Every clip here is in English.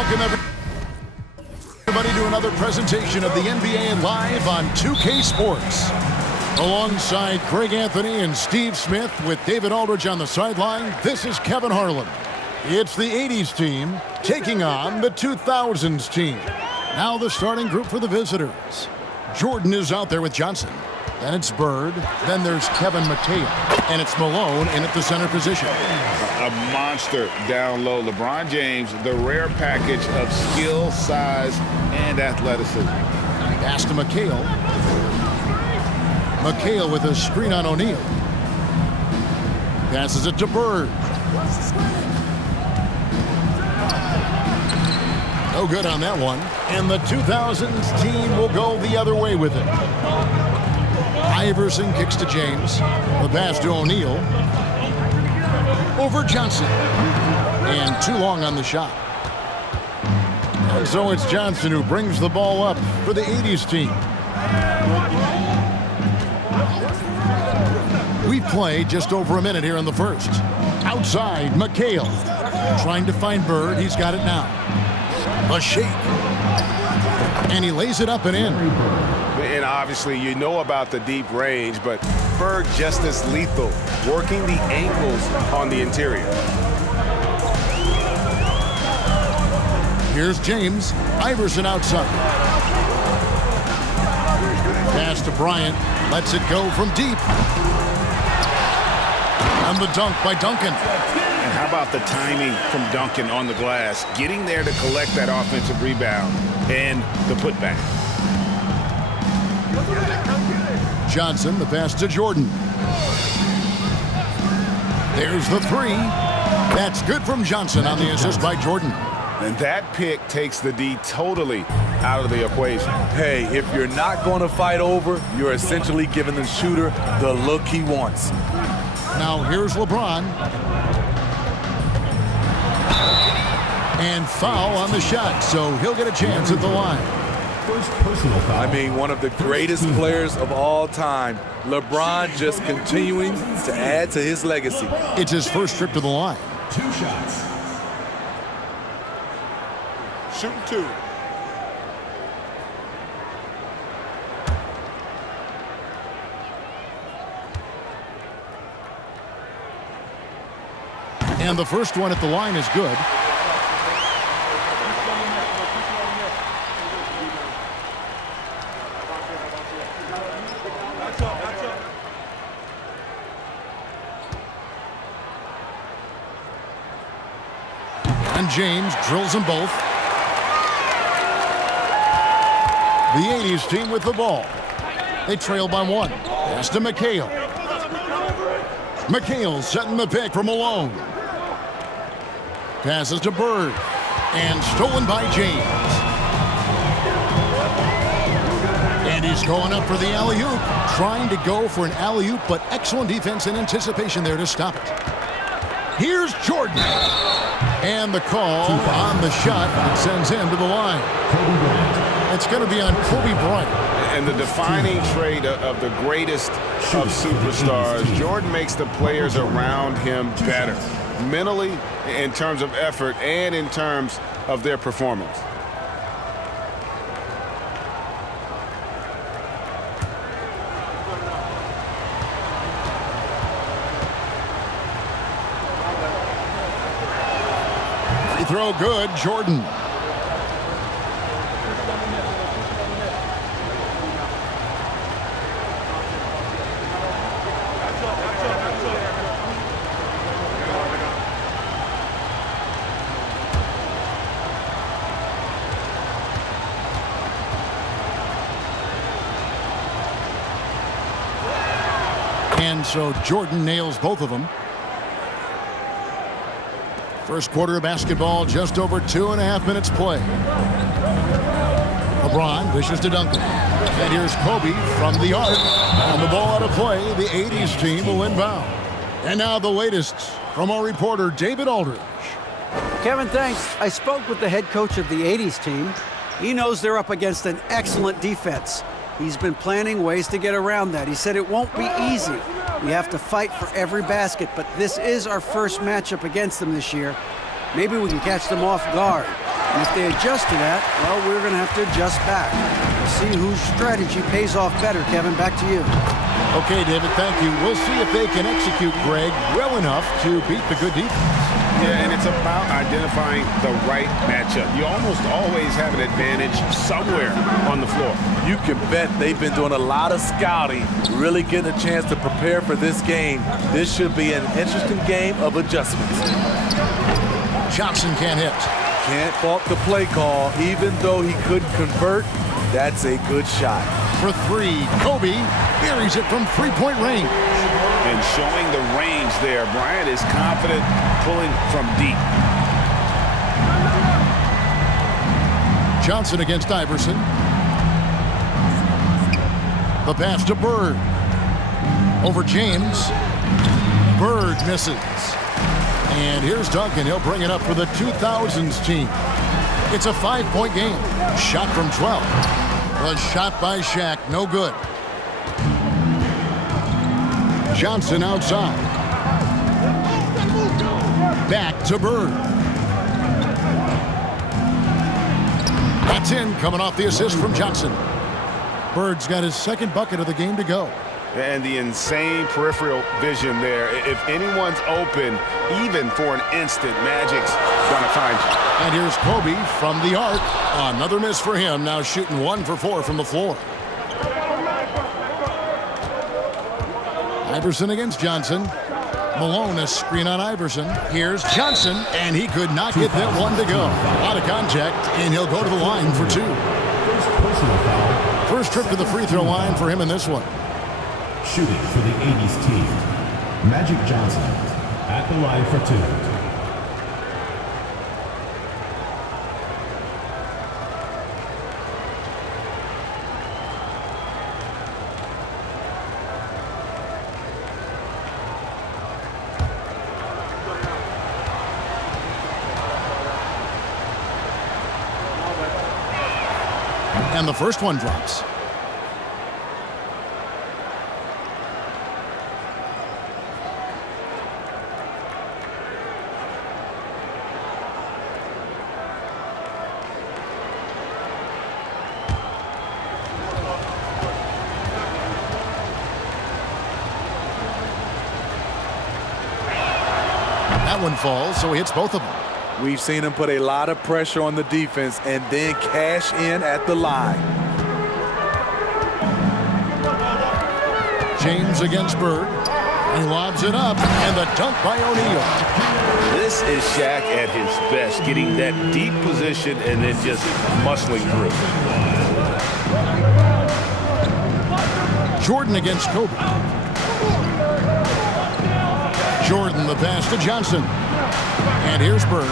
Welcome everybody to another presentation of the NBA Live on 2K Sports. Alongside Greg Anthony and Steve Smith with David Aldridge on the sideline, this is Kevin Harlan. It's the 80's team taking on the 2000's team. Now the starting group for the visitors. Jordan is out there with Johnson. Then it's Bird. Then there's Kevin McHale. And it's Malone in at the center position. A monster down low. LeBron James, the rare package of skill, size, and athleticism. Pass to McHale. McHale with a screen on O'Neal. Passes it to Bird. No good on that one. And the 2000's team will go the other way with it. Iverson kicks to James. The pass to O'Neal. Over Johnson. And too long on the shot. And so it's Johnson who brings the ball up for the 80's team. We've played just over a minute here in the first. Outside, McHale. Trying to find Bird. He's got it now. A shake. And he lays it up and in. And obviously you know about the deep range, but Bird just as lethal, working the angles on the interior. Here's James. Iverson outside. Pass to Bryant. Lets it go from deep. And the dunk by Duncan. And how about the timing from Duncan on the glass, getting there to collect that offensive rebound and the putback. Johnson, the pass to Jordan. There's the three. That's good from Johnson on the assist by Jordan. And that pick takes the D totally out of the equation. Hey, if you're not going to fight over, you're essentially giving the shooter the look he wants. Now here's LeBron. And foul on the shot, so he'll get a chance at the line. First personal foul. I mean, one of the greatest players of all time. LeBron just continuing to add to his legacy. It's his first trip to the line. 2 shots. Shooting 2. And the first one at the line is good. And James drills them both. The 80's team with the ball. They trail by 1. Pass to McHale. McHale setting the pick for Malone. Passes to Bird. And stolen by James. And he's going up for the alley-oop. Trying to go for an alley-oop, but excellent defense and anticipation there to stop it. Here's Jordan. And the call on the shot that sends him to the line. It's going to be on Kobe Bryant. And the defining trait of the greatest of superstars, Jordan makes the players around him better. Mentally, in terms of effort, and in terms of their performance. Free throw good, Jordan. And so Jordan nails both of them. First quarter of basketball, just over 2.5 minutes play. LeBron dishes to Duncan. And here's Kobe from the arc. And the ball out of play, the 80's team will inbound. And now the latest from our reporter, David Aldridge. Kevin, thanks. I spoke with the head coach of the 80's team. He knows they're up against an excellent defense. He's been planning ways to get around that. He said it won't be easy. We have to fight for every basket, but this is our first matchup against them this year. Maybe we can catch them off guard. And if they adjust to that, well, we're going to have to adjust back. We'll see whose strategy pays off better. Kevin, back to you. Okay, David, thank you. We'll see if they can execute Greg well enough to beat the good defense. Yeah, and it's about identifying the right matchup. You almost always have an advantage somewhere on the floor. You can bet they've been doing a lot of scouting, really getting a chance to prepare for this game. This should be an interesting game of adjustments. Johnson can't hit. Can't fault the play call. Even though he couldn't convert, that's a good shot. For three, Kobe buries it from three-point range. And showing the range there, Bryant is confident pulling from deep. Johnson against Iverson. The pass to Bird. Over James. Bird misses. And here's Duncan. He'll bring it up for the 2000s team. It's a 5-point game. Shot from 12. A shot by Shaq. No good. Johnson outside. Back to Bird. That's in, coming off the assist from Johnson. Bird's got his second bucket of the game to go. And the insane peripheral vision there. If anyone's open, even for an instant, Magic's gonna find you. And here's Kobe from the arc. Another miss for him, now shooting 1 for 4 from the floor. Iverson against Johnson. Malone, a screen on Iverson. Here's Johnson, and he could not get that one to go. Out of contact, and he'll go to the line for 2. First personal foul. First trip to the free throw line for him in this one. Shooting for the 80's team, Magic Johnson at the line for 2. And the first one drops. That one falls, so he hits both of them. We've seen him put a lot of pressure on the defense and then cash in at the line. James against Bird. He lobs it up, and the dunk by O'Neal. This is Shaq at his best, getting that deep position and then just muscling through. Jordan against Kobe. Jordan, the pass to Johnson. And here's Bird.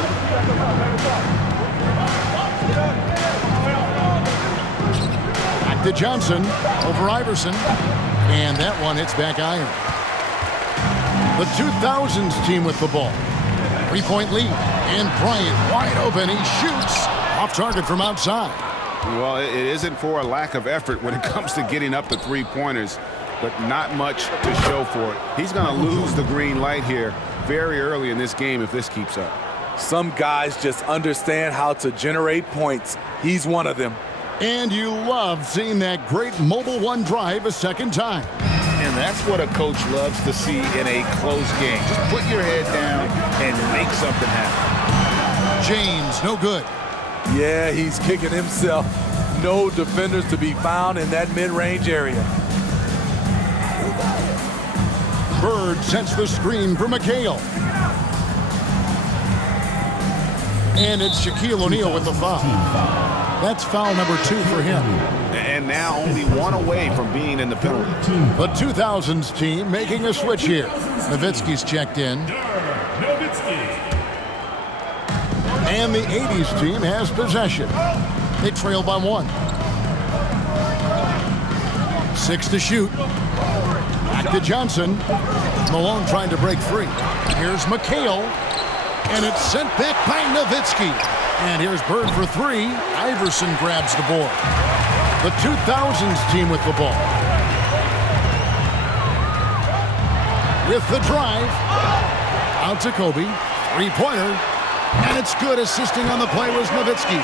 Back to Johnson. Over Iverson. And that one hits back iron. The 2000s team with the ball. 3-point lead. And Bryant wide open. He shoots off target from outside. Well, it isn't for a lack of effort when it comes to getting up the three-pointers, but not much to show for it. He's going to lose the green light here very early in this game if this keeps up. Some guys just understand how to generate points. He's one of them. And you love seeing that great mobile one drive a second time. And that's what a coach loves to see in a close game. Just put your head down and make something happen. James, no good. Yeah, he's kicking himself. No defenders to be found in that mid-range area. Bird sets the screen for McHale. And it's Shaquille O'Neal with the foul. That's foul number 2 for him. And now only one away from being in the penalty. The 2000s team making a switch here. Nowitzki's checked in. And the 80s team has possession. They trail by 1. 6 to shoot. Back to Johnson. Malone trying to break free. Here's McHale. And it's sent back by Nowitzki. And here's Bird for 3. Iverson grabs the board. The 2000s team with the ball. With the drive. Out to Kobe. 3-pointer. And it's good. Assisting on the play was Nowitzki.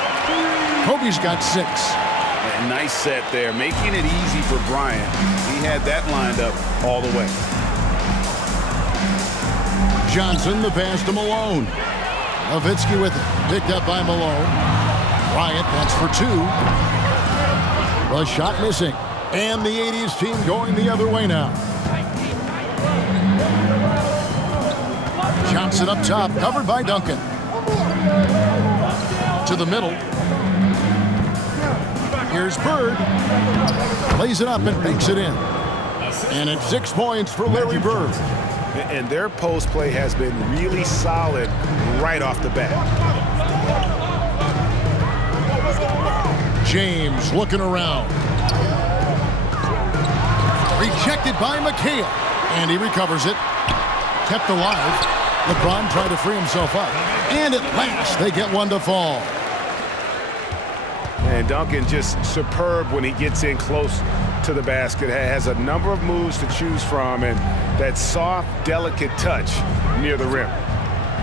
Kobe's got 6. And nice set there, making it easy for Bryant. He had that lined up all the way. Johnson, the pass to Malone. Nowitzki with it. Picked up by Malone. Bryant, that's for 2. The shot missing. And the 80's team going the other way now. Johnson up top, covered by Duncan. To the middle. Here's Bird. Plays it up and banks it in. And it's 6 points for Larry Bird. And their post play has been really solid right off the bat. James looking around. Rejected by McHale. And he recovers it. Kept alive. LeBron tried to free himself up. And at last, they get one to fall. And Duncan just superb when he gets in close to the basket. Has a number of moves to choose from, and that soft, delicate touch near the rim.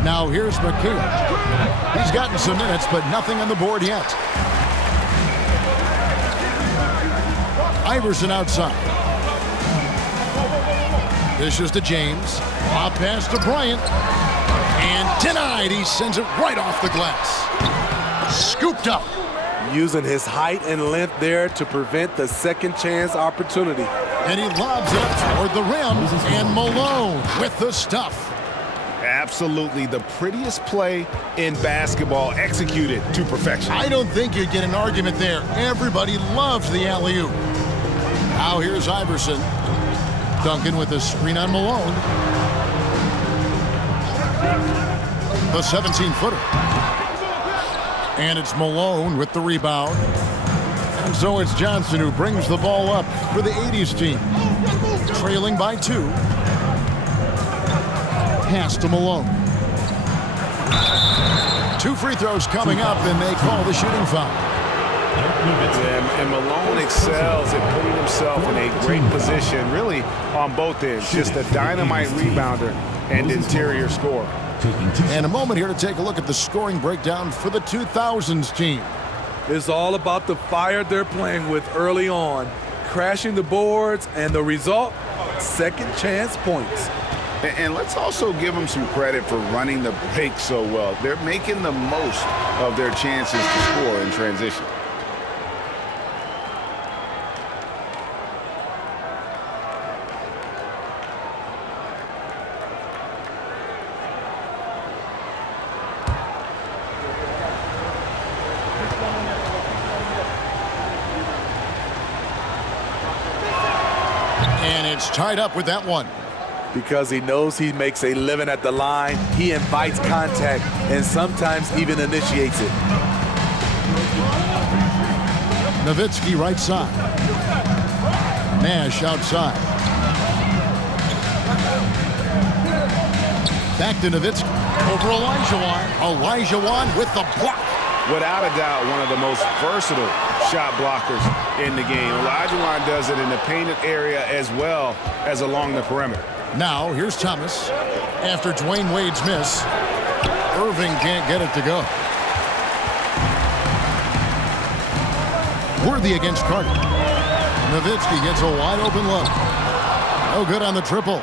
Now here's McHale. He's gotten some minutes, but nothing on the board yet. Iverson outside. Dishes to James. Up pass to Bryant. And denied. He sends it right off the glass. Scooped up. Using his height and length there to prevent the second chance opportunity. And he lobs it toward the rim. And Malone with the stuff. Absolutely the prettiest play in basketball, executed to perfection. I don't think you'd get an argument there. Everybody loves the alley-oop. Now here's Iverson. Duncan with a screen on Malone. The 17-footer. And it's Malone with the rebound. And so it's Johnson who brings the ball up for the 80's team. Trailing by 2. Pass to Malone. 2 free throws coming up, and they call the shooting foul. And Malone excels at putting himself in a great position, really on both ends. Just a dynamite rebounder and interior scorer. And a moment here to take a look at the scoring breakdown for the 2000s team. It's all about the fire they're playing with early on, crashing the boards, and the result, second chance points. And let's also give them some credit for running the break so well. They're making the most of their chances to score in transition. And it's tied up with that one. Because he knows he makes a living at the line, he invites contact and sometimes even initiates it. Nowitzki right side. Nash outside. Back to Nowitzki. Over Olajuwon. Olajuwon with the block. Without a doubt, one of the most versatile shot blockers in the game. Olajuwon does it in the painted area as well as along the perimeter. Now, here's Thomas. After Dwayne Wade's miss, Irving can't get it to go. Worthy against Carter. Nowitzki gets a wide-open look. No good on the triple.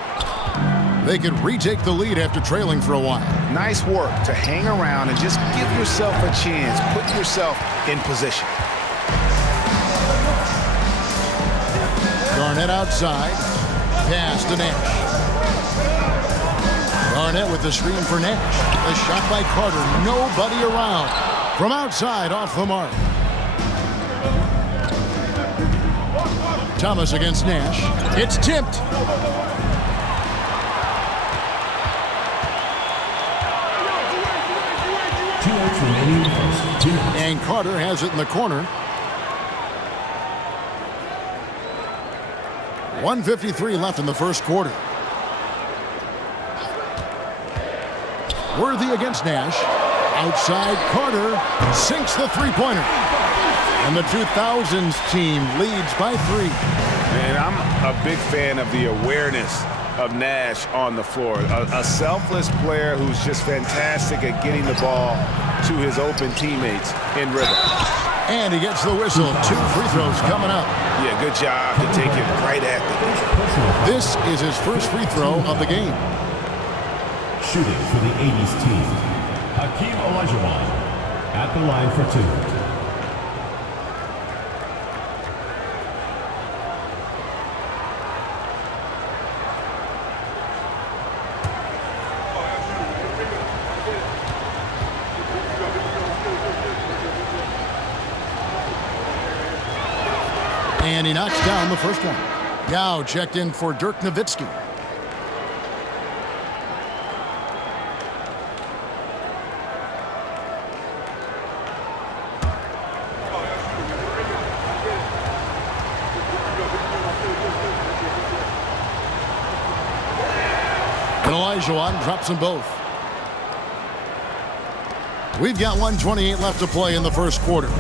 They could retake the lead after trailing for a while. Nice work to hang around and just give yourself a chance. Put yourself in position. Garnett outside. Pass to Nash. Garnett with the screen for Nash. The shot by Carter. Nobody around. From outside, off the mark. Thomas against Nash. It's tipped. And Carter has it in the corner. 1:53 left in the first quarter. Worthy against Nash. Outside, Carter sinks the three-pointer. And the 2000s team leads by 3. And I'm a big fan of the awareness of Nash on the floor. A selfless player who's just fantastic at getting the ball to his open teammates in rhythm. And he gets the whistle. 2 free throws coming up. Yeah, good job to take it right at the. This is his first free throw of the game. Shooting for the 80's team, Hakeem Olajuwon at the line for 2. And he knocks down the first one. Now checked in for Dirk Nowitzki. And Olajuwon drops them both. We've got 1:28 left to play in the first quarter.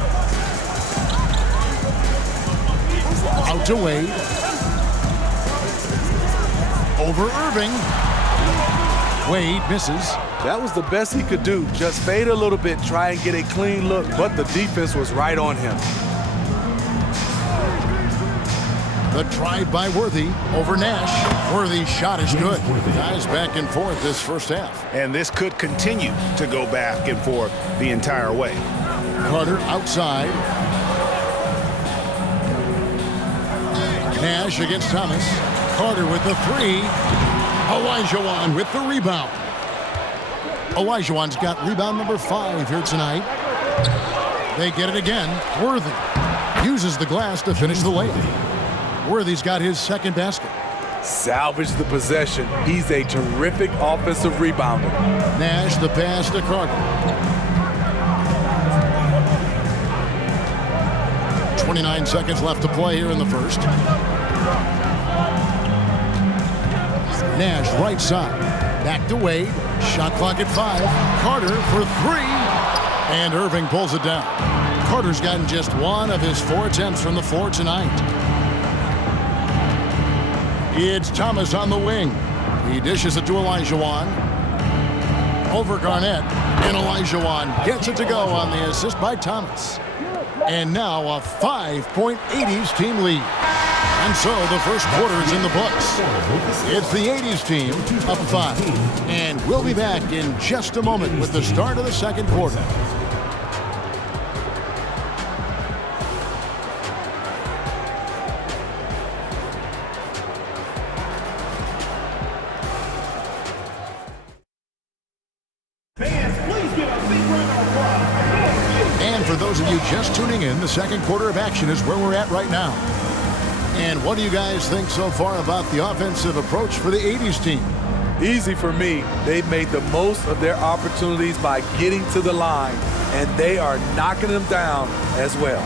Out to Wade. Over Irving. Wade misses. That was the best he could do. Just fade a little bit, try and get a clean look, but the defense was right on him. The drive by Worthy over Nash. Worthy's shot is good. Guys back and forth this first half. And this could continue to go back and forth the entire way. Carter outside. Nash against Thomas. Carter with the 3. Olajuwon with the rebound. Olajuwon's got rebound number 5 here tonight. They get it again. Worthy uses the glass to finish the layup. Worthy's got his second basket. Salvage the possession. He's a terrific offensive rebounder. Nash the pass to Carter. 29 seconds left to play here in the first. Nash right side. Back to Wade. Shot clock at 5. Carter for 3. And Irving pulls it down. Carter's gotten just 1 of his 4 attempts from the floor tonight. It's Thomas on the wing. He dishes it to Olajuwon. Over Garnett. And Olajuwon gets it to go on the assist by Thomas. And now a 5-point 80's team lead. And so the first quarter is in the books. It's the 80's team up 5. And we'll be back in just a moment with the start of the second quarter. And for those of you just tuning in, the second quarter of action is where we're at right now. And what do you guys think so far about the offensive approach for the 80's team? Easy for me. They've made the most of their opportunities by getting to the line, and they are knocking them down as well.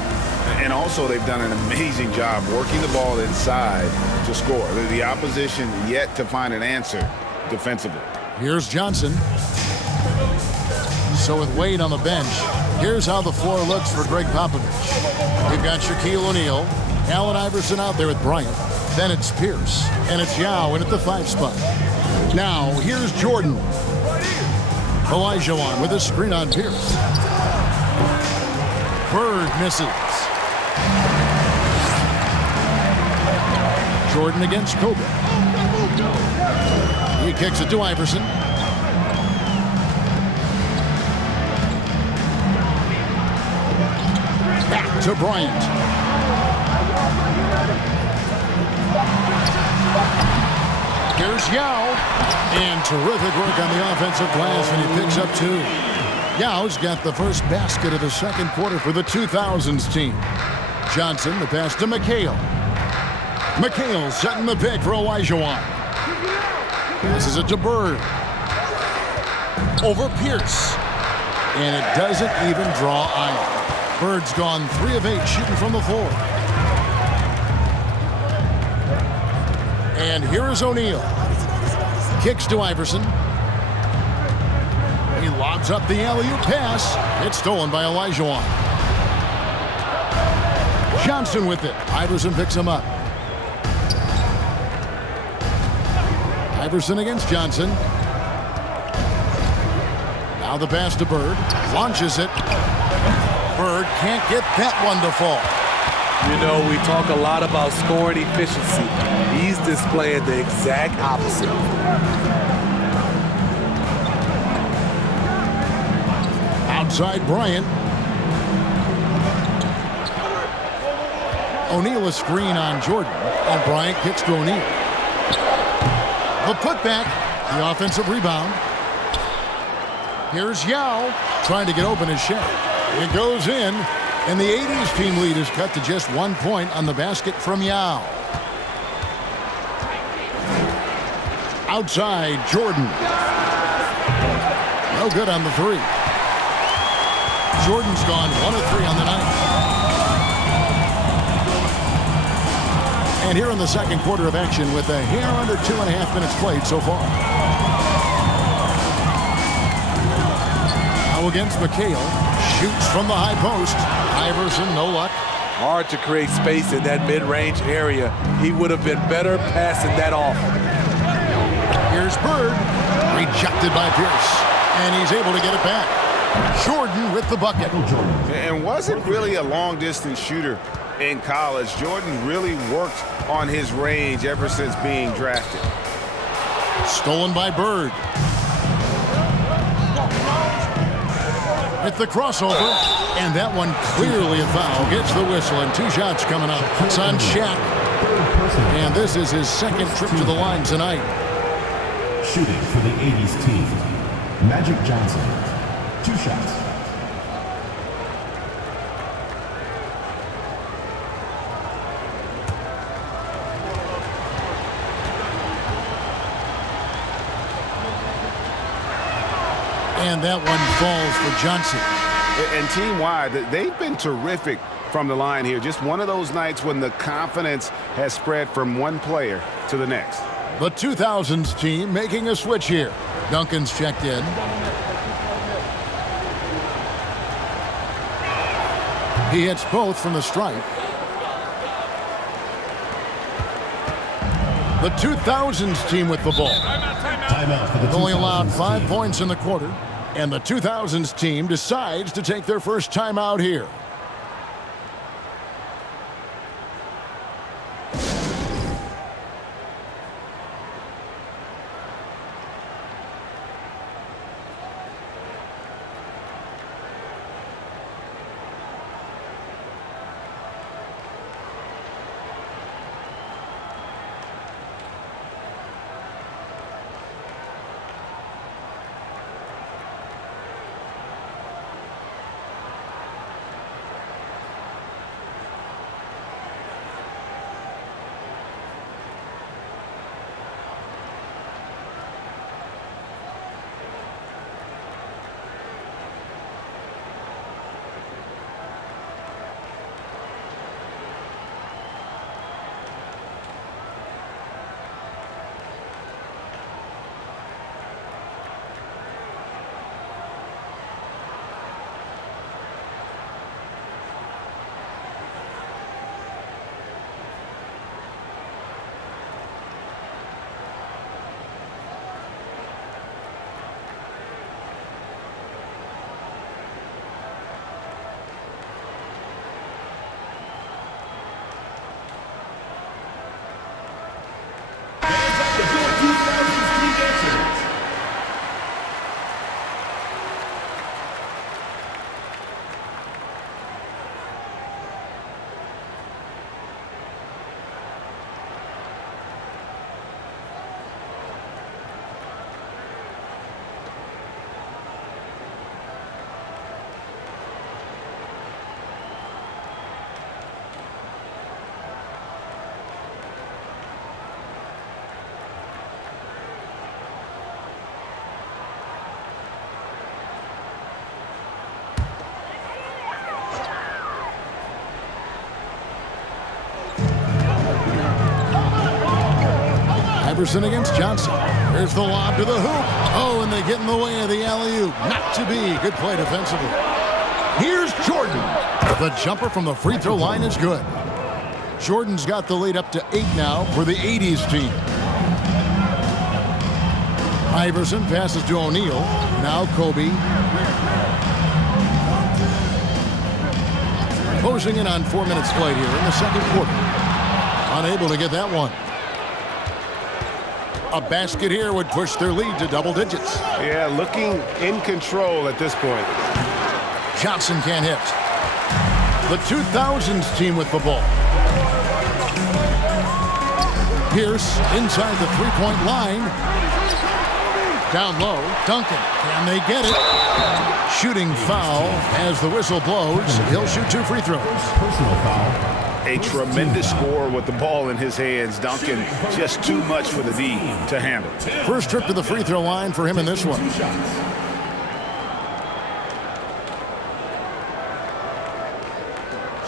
And also they've done an amazing job working the ball inside to score. The opposition yet to find an answer defensively. Here's Johnson. So with Wade on the bench, here's how the floor looks for Greg Popovich. We've got Shaquille O'Neal, Allen Iverson out there with Bryant. Then it's Pierce, and it's Yao in at the 5 spot. Now, here's Jordan. Olajuwon with a screen on Pierce. Bird misses. Jordan against Kobe. He kicks it to Iverson. Back to Bryant. Here's Yao. And terrific work on the offensive glass, and he picks up 2. Yao's got the first basket of the second quarter for the 2000s team. Johnson, the pass to McHale. McHale setting the pick for Olajuwon. This is it to Bird. Over Pierce. And it doesn't even draw iron. Bird's gone 3 of 8 shooting from the floor. And here is O'Neal. Kicks to Iverson. He lobs up the alley-oop pass. It's stolen by Olajuwon. Johnson with it. Iverson picks him up. Iverson against Johnson. Now the pass to Bird. Launches it. Bird can't get that one to fall. You know, we talk a lot about scoring efficiency. He's displaying the exact opposite. Outside Bryant. O'Neal a screen on Jordan. And Bryant kicks to O'Neal. The putback. The offensive rebound. Here's Yao trying to get open his shot. It goes in. And the 80's team lead is cut to just 1 point on the basket from Yao. Outside, Jordan. No good on the three. Jordan's gone 1 of 3 on the night. And here in the second quarter of action with a hair under 2.5 minutes played so far. Now against McHale. Shoots from the high post. Iverson, no luck. Hard to create space in that mid-range area. He would have been better passing that off. Here's Bird. Rejected by Pierce. And he's able to get it back. Jordan with the bucket. And wasn't really a long-distance shooter in college. Jordan really worked on his range ever since being drafted. Stolen by Bird. With the crossover, and that one clearly a foul. Gets the whistle, and 2 shots coming up. It's on Shaq. And this is his second trip to the line tonight. Shooting for the 80's team, Magic Johnson. 2 shots. And that one falls for Johnson. And team-wide, they've been terrific from the line here. Just one of those nights when the confidence has spread from one player to the next. The 2000s team making a switch here. Duncan's checked in. He hits both from the stripe. The 2000s team with the ball. Timeout for the Only allowed 5 team. points in the quarter. And the 2000s team decides to take their first timeout here. Iverson against Johnson. Here's the lob to the hoop. Oh, and they get in the way of the alley-oop. Not to be. Good play defensively. Here's Jordan. The jumper from the free throw line is good. Jordan's got the lead up to 8 now for the 80's team. Iverson passes to O'Neal. Now Kobe. Closing in on 4 minutes played here in the second quarter. Unable to get that one. A basket here would push their lead to double digits. Yeah, looking in control at this point. Johnson can't hit. The 2000s team with the ball. Pierce inside the three-point line. Down low, Duncan. Can they get it? Shooting foul as the whistle blows. He'll shoot 2 free throws. Personal foul. A tremendous scorer with the ball in his hands. Duncan, just too much for the D to handle. First trip to the free throw line for him in this one.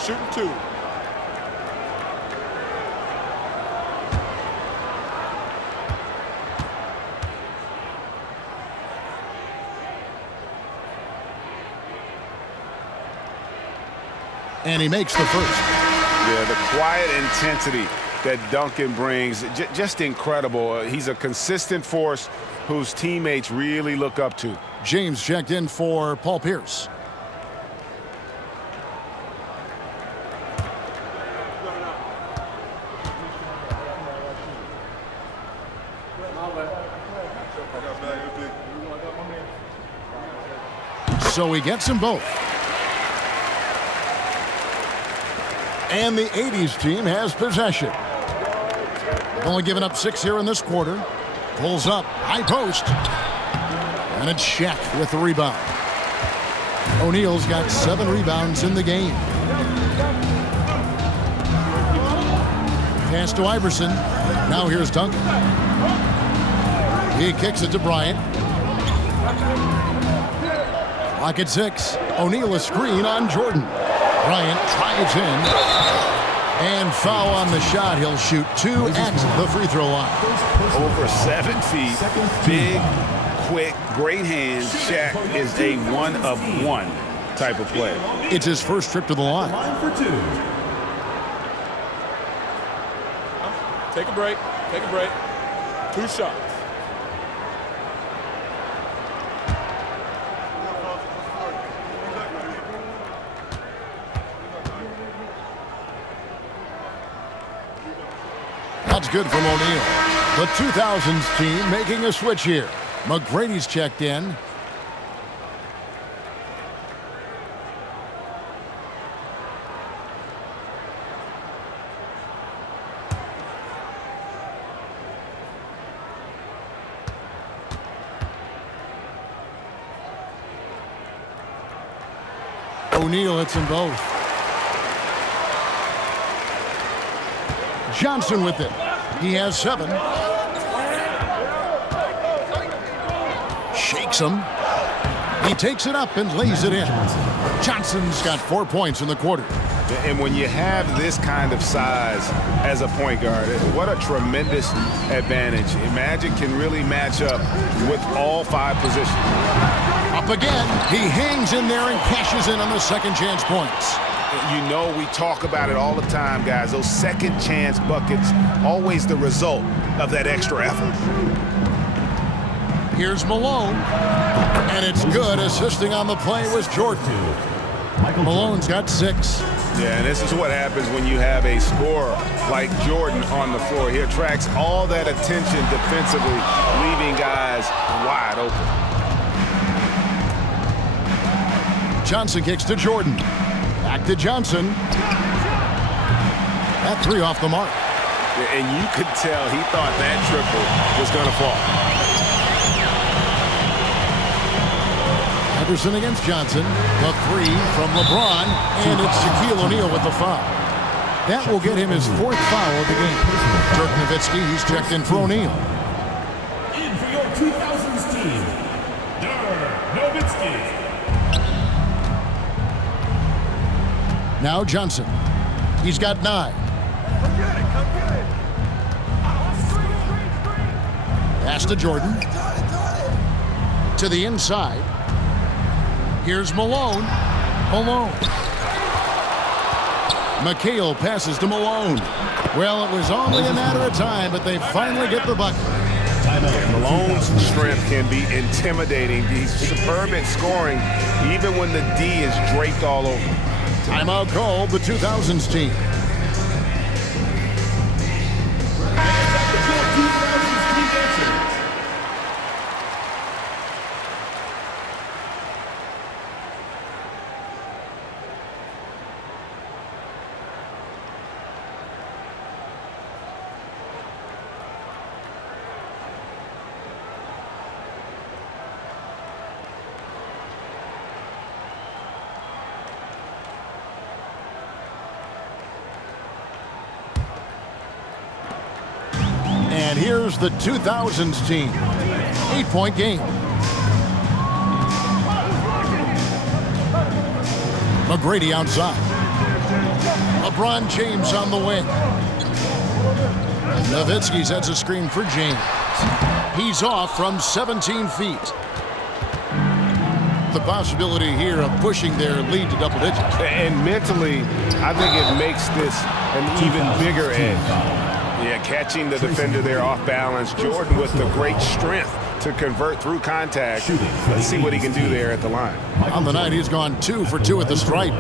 Shooting 2. And he makes the first. Yeah, the quiet intensity that Duncan brings, just incredible. He's a consistent force whose teammates really look up to. James checked in for Paul Pierce. So he gets them both. And the 80's team has possession. They've only given up 6 here in this quarter. Pulls up, high post. And it's Shaq with the rebound. O'Neal's got 7 rebounds in the game. Pass to Iverson. Now here's Duncan. He kicks it to Bryant. Clock at 6. O'Neal a screen on Jordan. Bryant drives in. And foul on the shot. He'll shoot 2 at the free throw line. Over 7 feet. Big, quick, great hands. Shaq is a one-of-one type of player. It's his first trip to the line. Line for 2. Take a break. Take a break. 2 shots. That's good from O'Neal. The 2000s team making a switch here. McGrady's checked in. O'Neal hits them both. Johnson with it. He has 7. Shakes him. He takes it up and lays it in. Johnson's got 4 points in the quarter. And when you have this kind of size as a point guard, what a tremendous advantage. Magic can really match up with all 5 positions. Up again. He hangs in there and cashes in on the second chance points. You know, we talk about it all the time, guys. Those second chance buckets, always the result of that extra effort. Here's Malone. And it's good. Assisting on the play was Jordan. Malone's got 6. Yeah, and this is what happens when you have a scorer like Jordan on the floor. He attracts all that attention defensively, leaving guys wide open. Johnson kicks to Jordan. Back to Johnson. That 3 off the mark. Yeah, and you could tell he thought that triple was going to fall. Anderson against Johnson. The 3 from LeBron. And it's Shaquille O'Neal with the foul. That will get him his 4th foul of the game. Dirk Nowitzki, he's checked in for O'Neal. In for your 2000s team, Dirk Nowitzki. Now Johnson. He's got 9. Pass to Jordan. To the inside. Here's Malone. Malone. McHale passes to Malone. Well, it was only a matter of time, but they finally get the bucket. Malone's strength can be intimidating. He's superb at scoring, even when the D is draped all over. Timeout called the 2000s team. And here's the 2000s team. 8-point game. McGrady outside. LeBron James on the wing. Nowitzki sets a screen for James. He's off from 17 feet. The possibility here of pushing their lead to double digits. And mentally, I think it makes this an even bigger edge. Yeah, catching the defender there off balance. Jordan with the great strength to convert through contact. Let's see what he can do there at the line. On the night, he's gone 2 for 2 at the stripe.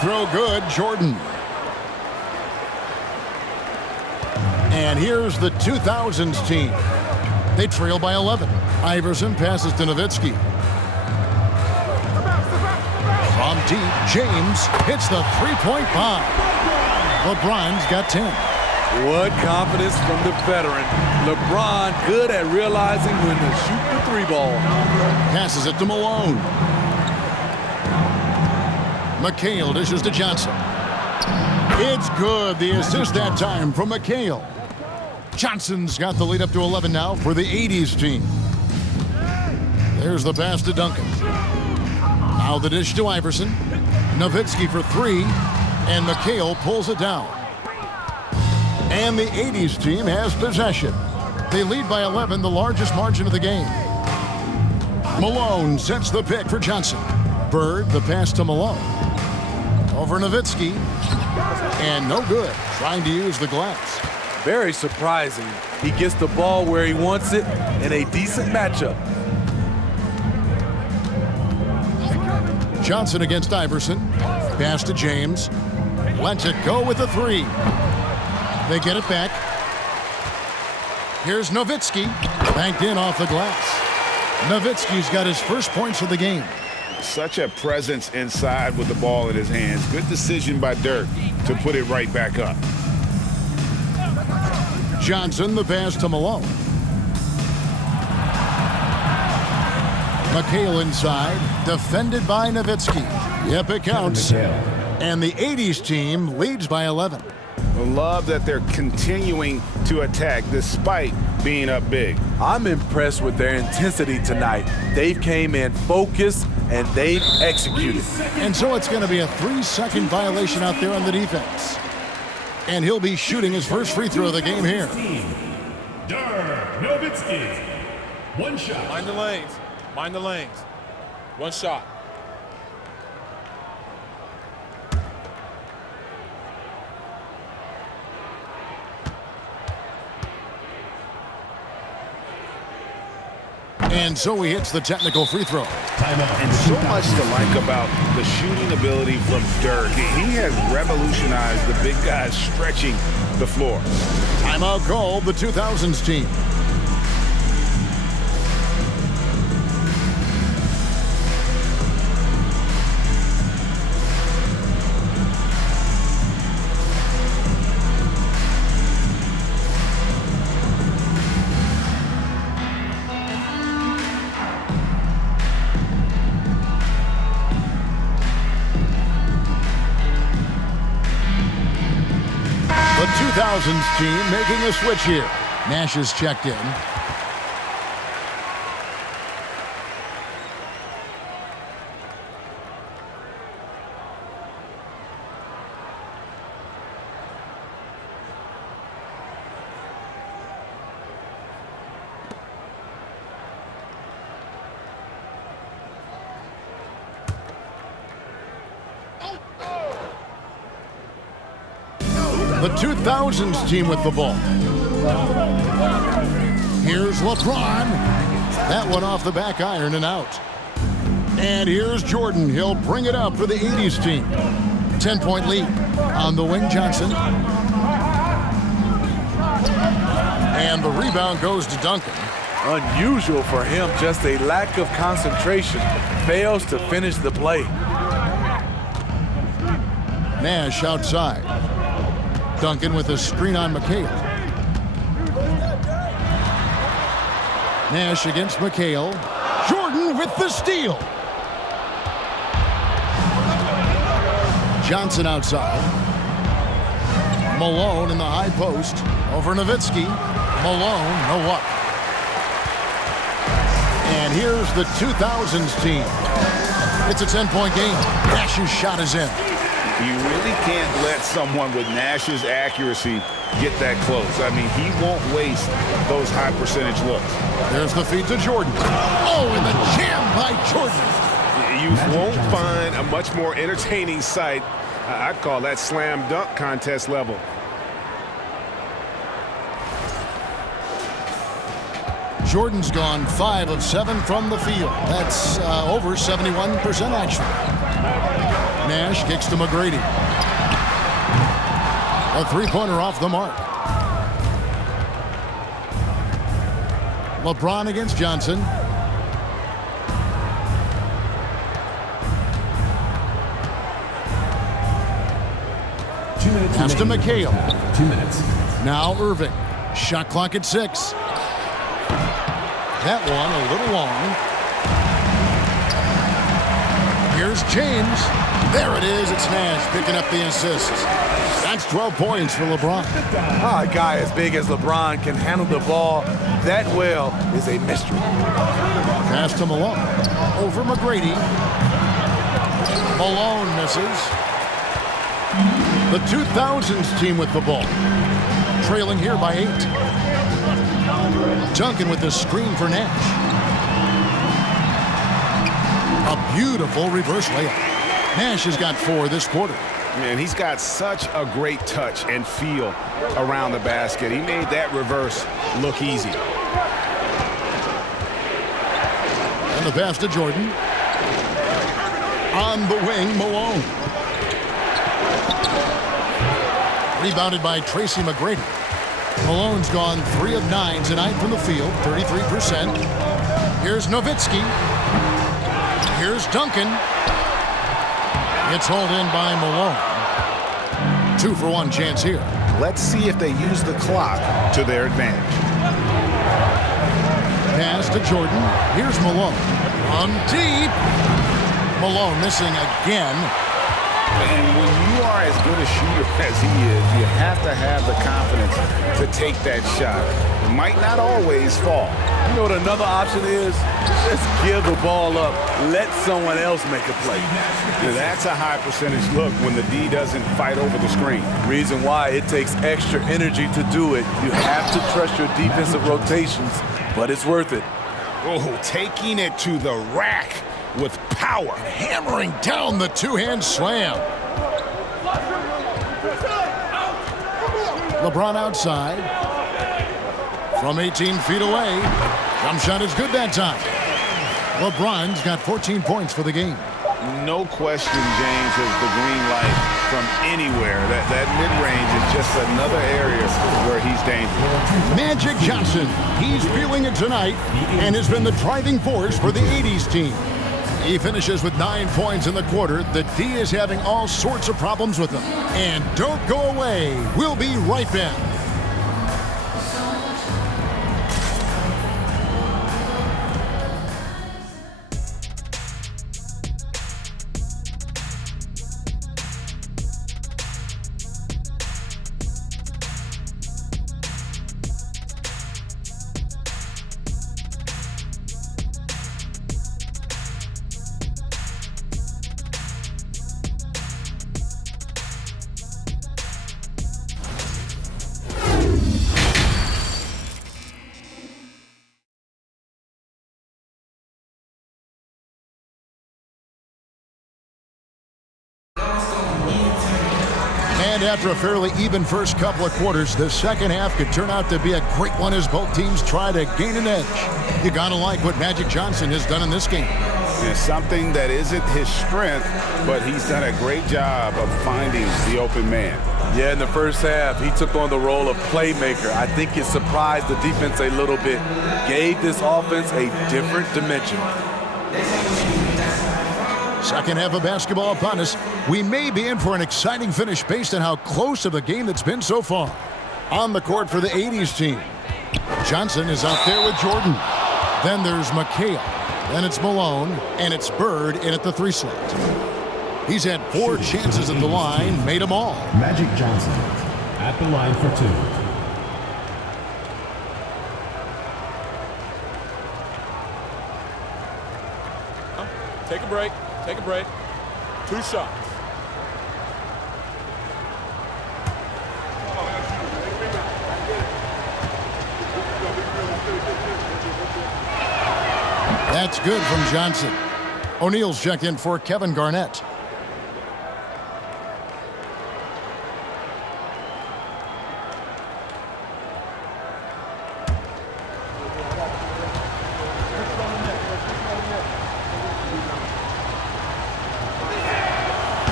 Throw good, Jordan. And here's the 2000s team. They trail by 11. Iverson passes to Nowitzki. From deep, James hits the three-point bomb. LeBron's got 10. What confidence from the veteran. LeBron good at realizing when to shoot the three ball. Passes it to Malone. McHale dishes to Johnson. It's good. The assist that time from McHale. Johnson's got the lead up to 11 now for the 80s team. There's the pass to Duncan. Now the dish to Iverson. Nowitzki for 3, and McHale pulls it down. And the 80s team has possession. They lead by 11, the largest margin of the game. Malone sets the pick for Johnson. Bird, the pass to Malone. Over Nowitzki, and no good, trying to use the glass. Very surprising. He gets the ball where he wants it in a decent matchup. Johnson against Iverson. Pass to James. Lets it go with a 3. They get it back. Here's Nowitzki. Banked in off the glass. Nowitzki's got his first points of the game. Such a presence inside with the ball in his hands. Good decision by Dirk to put it right back up. Johnson, the pass to Malone. McHale inside, defended by Nowitzki. Yep, it counts. And the 80s team leads by 11. I love that they're continuing to attack despite being up big. I'm impressed with their intensity tonight. They've came in focused and they've executed. And so it's going to be a 3-second violation out there on the defense. And he'll be shooting his first free throw of the game here. Dirk Nowitzki. One shot. Mind the lanes. Mind the lanes. One shot. And so he hits the technical free throw. And so much to like about the shooting ability from Dirk. He has revolutionized the big guys stretching the floor. Timeout called the 2000s team. The 2000s team making a switch here. Nash is checked in. The 2000s team with the ball. Here's LeBron. That one off the back iron and out. And here's Jordan. He'll bring it up for the 80s team. 10-point lead. On the wing, Johnson. And the rebound goes to Duncan. Unusual for him, just a lack of concentration. Fails to finish the play. Nash outside. Duncan with a screen on McHale. Nash against McHale. Jordan with the steal. Johnson outside. Malone in the high post. Over Nowitzki. Malone, no up. And here's the 2000s team. It's a 10-point game. Nash's shot is in. You really can't let someone with Nash's accuracy get that close. I mean, he won't waste those high percentage looks. There's the feed to Jordan. Oh, and the jam by Jordan. You won't find a much more entertaining sight. I'd call that slam dunk contest level. Jordan's gone 5 of 7 from the field. That's over 71% actually. Nash kicks to McGrady. A three-pointer off the mark. LeBron against Johnson. Pass to McHale. 2 minutes. Now Irving. Shot clock at 6. That one a little long. Here's James. There it is. It's Nash picking up the assist. That's 12 points for LeBron. A guy as big as LeBron can handle the ball that well is a mystery. Pass to Malone. Over McGrady. Malone misses. The 2000s team with the ball. Trailing here by 8. Duncan with the screen for Nash. A beautiful reverse layup. Nash has got 4 this quarter. Man, he's got such a great touch and feel around the basket. He made that reverse look easy. And the pass to Jordan. On the wing, Malone. Rebounded by Tracy McGrady. Malone's gone 3 of 9 tonight from the field, 33%. Here's Nowitzki. Here's Duncan. It's hauled in by Malone. 2 for 1 chance here. Let's see if they use the clock to their advantage. Pass to Jordan. Here's Malone. On deep. Malone missing again. And when you are as good a shooter as he is, you have to have the confidence to take that shot. It might not always fall. You know what another option is? Just give the ball up. Let someone else make a play. That's a high percentage look when the D doesn't fight over the screen. Reason why it takes extra energy to do it. You have to trust your defensive rotations, but it's worth it. Oh, taking it to the rack with power. Hammering down the two-hand slam. LeBron outside. From 18 feet away. Jump shot is good that time. LeBron's got 14 points for the game. No question James has the green light from anywhere. That mid-range is just another area where he's dangerous. Magic Johnson, he's feeling it tonight and has been the driving force for the 80s team. He finishes with 9 points in the quarter. The D is having all sorts of problems with him. And don't go away. We'll be right back. And after a fairly even first couple of quarters, the second half could turn out to be a great one as both teams try to gain an edge. You gotta like what Magic Johnson has done in this game. It's something that isn't his strength, but he's done a great job of finding the open man. Yeah, in the first half, he took on the role of playmaker. I think it surprised the defense a little bit, gave this offense a different dimension. Second half of basketball upon us. We may be in for an exciting finish based on how close of a game that's been so far. On the court for the 80's team, Johnson is out there with Jordan. Then there's McHale. Then it's Malone, and it's Bird in at the 3 slot. He's had 4 chances at the line, made them all. Magic Johnson at the line for 2. Take a break. Take a break. 2 shots. That's good from Johnson. O'Neal's checked in for Kevin Garnett.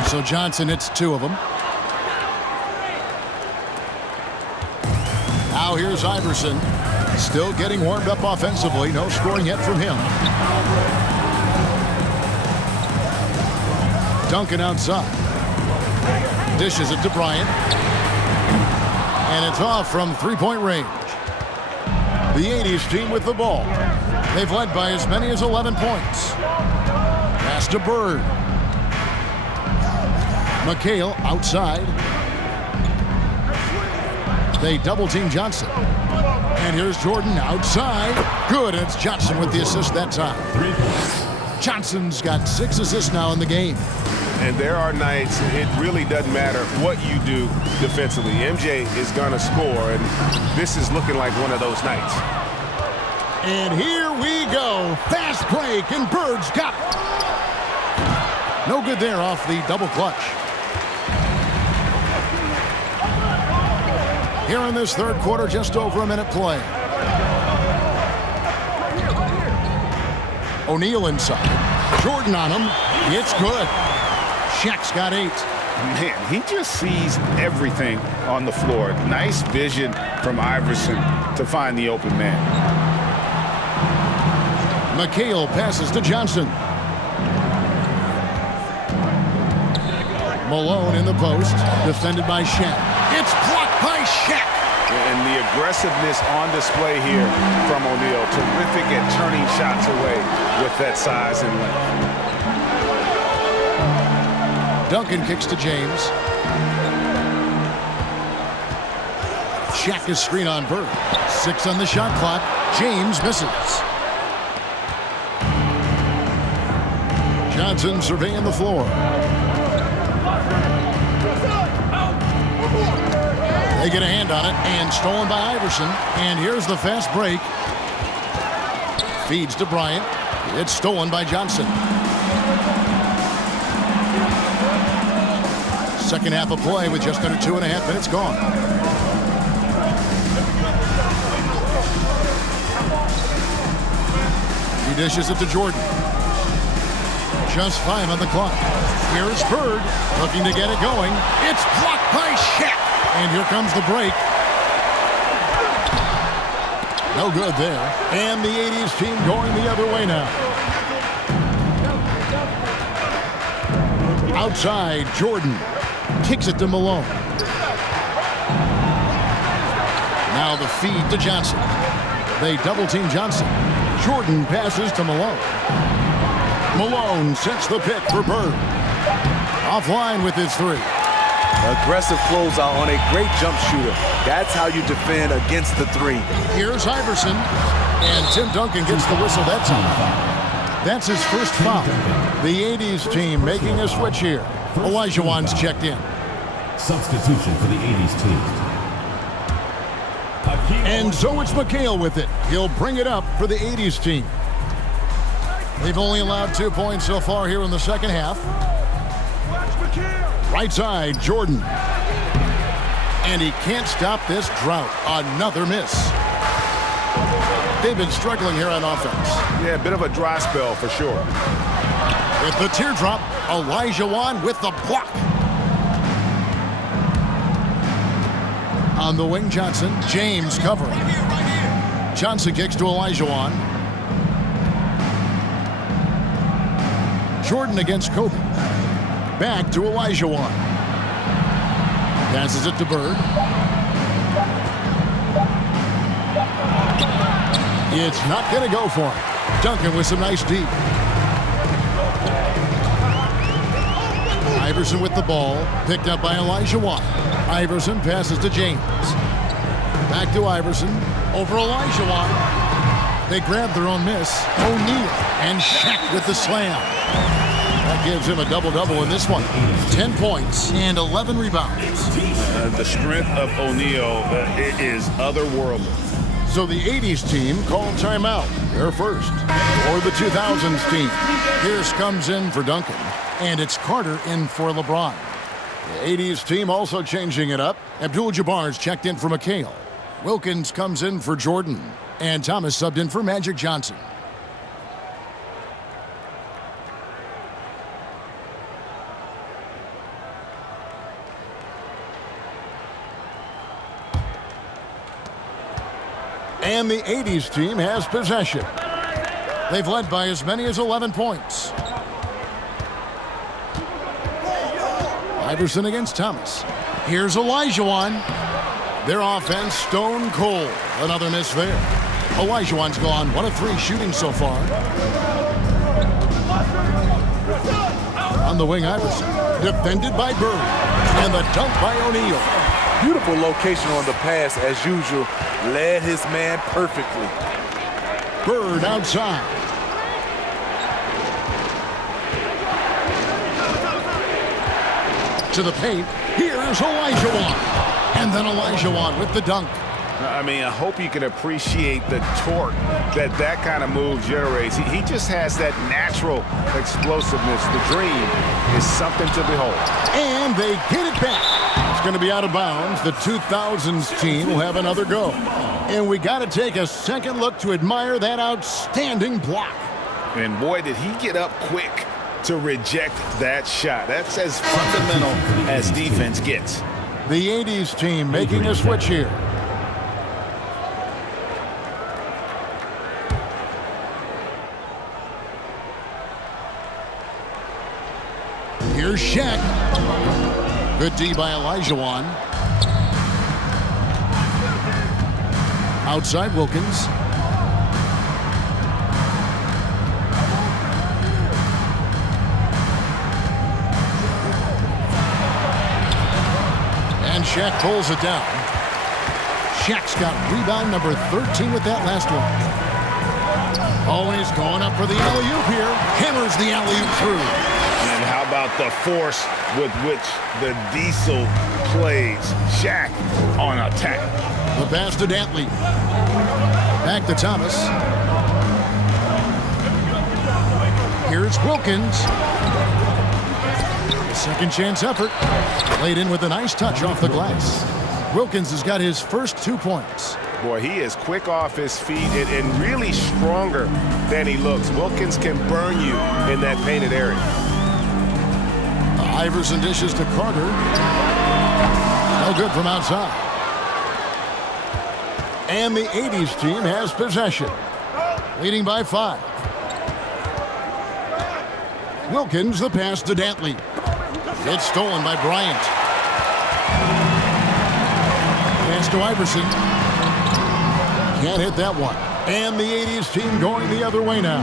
So Johnson hits 2 of them. Now here's Iverson. Still getting warmed up offensively. No scoring yet from him. Duncan outside. Dishes it to Bryant. And it's off from 3-point range. The 80's team with the ball. They've led by as many as 11 points. Pass to Bird. McHale outside. They double-team Johnson. And here's Jordan outside. Good, and it's Johnson with the assist that time. Johnson's got 6 assists now in the game. And there are nights it really doesn't matter what you do defensively. MJ is going to score, and this is looking like one of those nights. And here we go. Fast break, and Bird's got it. No good there off the double clutch. Here in this third quarter, just over a minute play. O'Neal inside. Jordan on him. It's good. Shaq's got 8. Man, he just sees everything on the floor. Nice vision from Iverson to find the open man. McHale passes to Johnson. Malone in the post, defended by Shaq. It's blocked by Shaq. And the aggressiveness on display here from O'Neal. Terrific at turning shots away with that size and length. Duncan kicks to James. Shaq is screen on Bird. 6 on the shot clock. James misses. Johnson surveying the floor. They get a hand on it, and stolen by Iverson. And here's the fast break. Feeds to Bryant. It's stolen by Johnson. Second half of play with just under 2.5 minutes gone. He dishes it to Jordan. Just 5 on the clock. Here's Bird looking to get it going. It's blocked by Shaq. And here comes the break. No good there. And the 80's team going the other way now. Outside, Jordan kicks it to Malone. Now the feed to Johnson. They double-team Johnson. Jordan passes to Malone. Malone sets the pick for Bird. Offline with his 3. Aggressive closeout on a great jump shooter. That's how you defend against the 3. Here's Iverson, and Tim Duncan gets the whistle that time. That's his first foul. The 80's team making a switch here. Olajuwon's checked in. Substitution for the 80's team. And so it's McHale with it. He'll bring it up for the 80's team. They've only allowed 2 points so far here in the second half. Right side, Jordan. And he can't stop this drought. Another miss. They've been struggling here on offense. Yeah, a bit of a dry spell for sure. With the teardrop, Olajuwon with the block. On the wing, Johnson. James covering. Johnson kicks to Olajuwon. Jordan against Kobe. Back to Olajuwon. Passes it to Bird. It's not going to go for him. Duncan with some nice deep. Iverson with the ball. Picked up by Olajuwon. Iverson passes to James. Back to Iverson. Over Olajuwon. They grab their own miss. O'Neal and Shaq with the slam. That gives him a double-double in this one. 10 points and 11 rebounds. The strength of O'Neal is otherworldly. So the 80s team called timeout. They're first. Or the 2000s team. Pierce comes in for Duncan. And it's Carter in for LeBron. The 80s team also changing it up. Abdul-Jabbar's checked in for McHale. Wilkins comes in for Jordan. And Thomas subbed in for Magic Johnson. And the 80s team has possession. They've led by as many as 11 points. Iverson against Thomas. Here's Olajuwon. Their offense stone cold. Another miss there. Olajuwon's gone 1 of 3 shooting so far. On the wing, Iverson. Defended by Bird. And the dunk by O'Neal. Beautiful location on the pass as usual. Led his man perfectly. Bird outside. To the paint. Here's Olajuwon. And then Olajuwon with the dunk. I mean, I hope you can appreciate the torque that kind of move generates. He just has that natural explosiveness. The dream is something to behold. And they get it back. It's going to be out of bounds. The 2000s team will have another go. And we got to take a second look to admire that outstanding block. And boy, did he get up quick to reject that shot. That's as fundamental as defense gets. The 80s team making a switch here. Here's Shaq. Good D by Olajuwon. Outside Wilkins. And Shaq pulls it down. Shaq's got rebound number 13 with that last one. Always going up for the alley-oop here. Hammers the alley-oop through. And how about the force with which the Diesel plays? Shaq on attack. The pass to Dantley. Back to Thomas. Here's Wilkins. A second chance effort. Laid in with a nice touch off the glass. Wilkins has got his first 2 points. Boy, he is quick off his feet and really stronger than he looks. Wilkins can burn you in that painted area. Iverson dishes to Carter. No good from outside. And the 80s team has possession. Leading by 5. Wilkins, the pass to Dantley. It's stolen by Bryant. Pass to Iverson. Can't hit that one. And the 80s team going the other way now.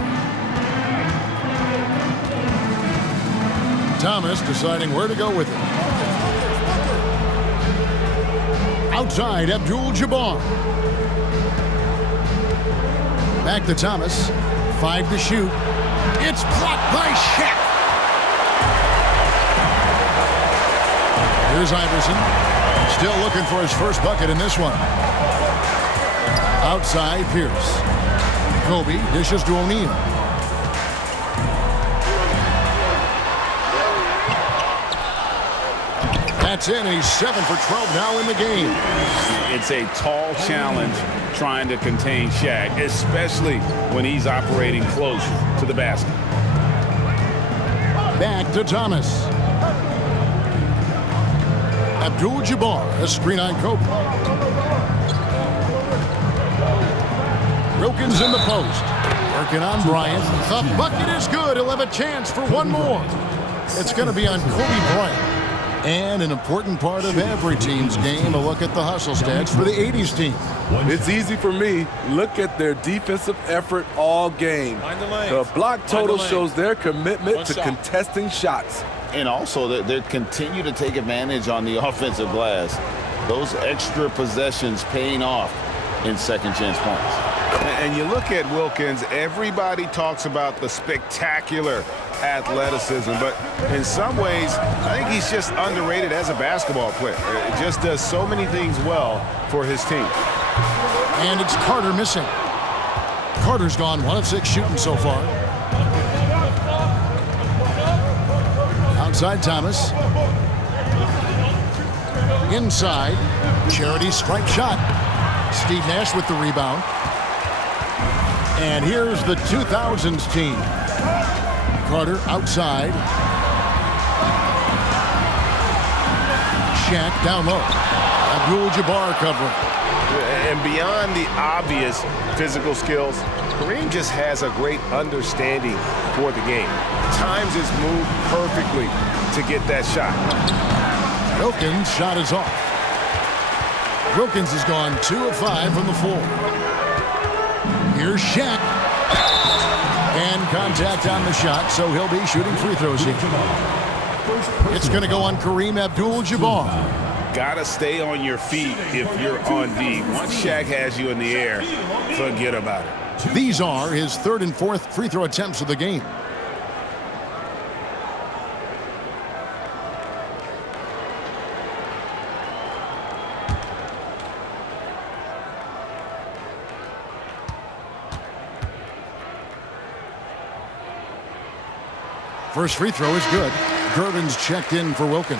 Thomas deciding where to go with it. Outside, Abdul-Jabbar. Back to Thomas. 5 to shoot. It's blocked by Shaq. Here's Iverson. Still looking for his first bucket in this one. Outside, Pierce. Kobe dishes to O'Neal. That's in. He's 7 for 12 now in the game. It's a tall challenge trying to contain Shaq, especially when he's operating close to the basket. Back to Thomas. Abdul-Jabbar, a screen on Kobe. Wilkins in the post. Working on Bryant. The bucket is good. He'll have a chance for one more. It's going to be on Kobe Bryant. And an important part of every team's game, a look at the hustle stats for the 80's team. It's easy for me. Look at their defensive effort all game. The block total shows their commitment to contesting shots. And also, they continue to take advantage on the offensive glass. Those extra possessions paying off in second chance points. And you look at Wilkins, everybody talks about the spectacular athleticism, but in some ways, I think he's just underrated as a basketball player. It just does so many things well for his team. And it's Carter missing. Carter's gone 1 of 6 shooting so far. Outside Thomas. Inside. Charity stripe shot. Steve Nash with the rebound. And here's the 2000s team. Carter outside. Shaq down low. Abdul-Jabbar covering. And beyond the obvious physical skills, Kareem just has a great understanding for the game. Times his move perfectly to get that shot. Wilkins' shot is off. Wilkins has gone 2 of 5 from the floor. Here's Shaq. And contact on the shot, so he'll be shooting free throws here. It's going to go on Kareem Abdul-Jabbar. Gotta stay on your feet if you're on D. Once Shaq has you in the air, forget about it. These are his 3rd and 4th free throw attempts of the game. First free throw is good. Gervin's checked in for Wilkins.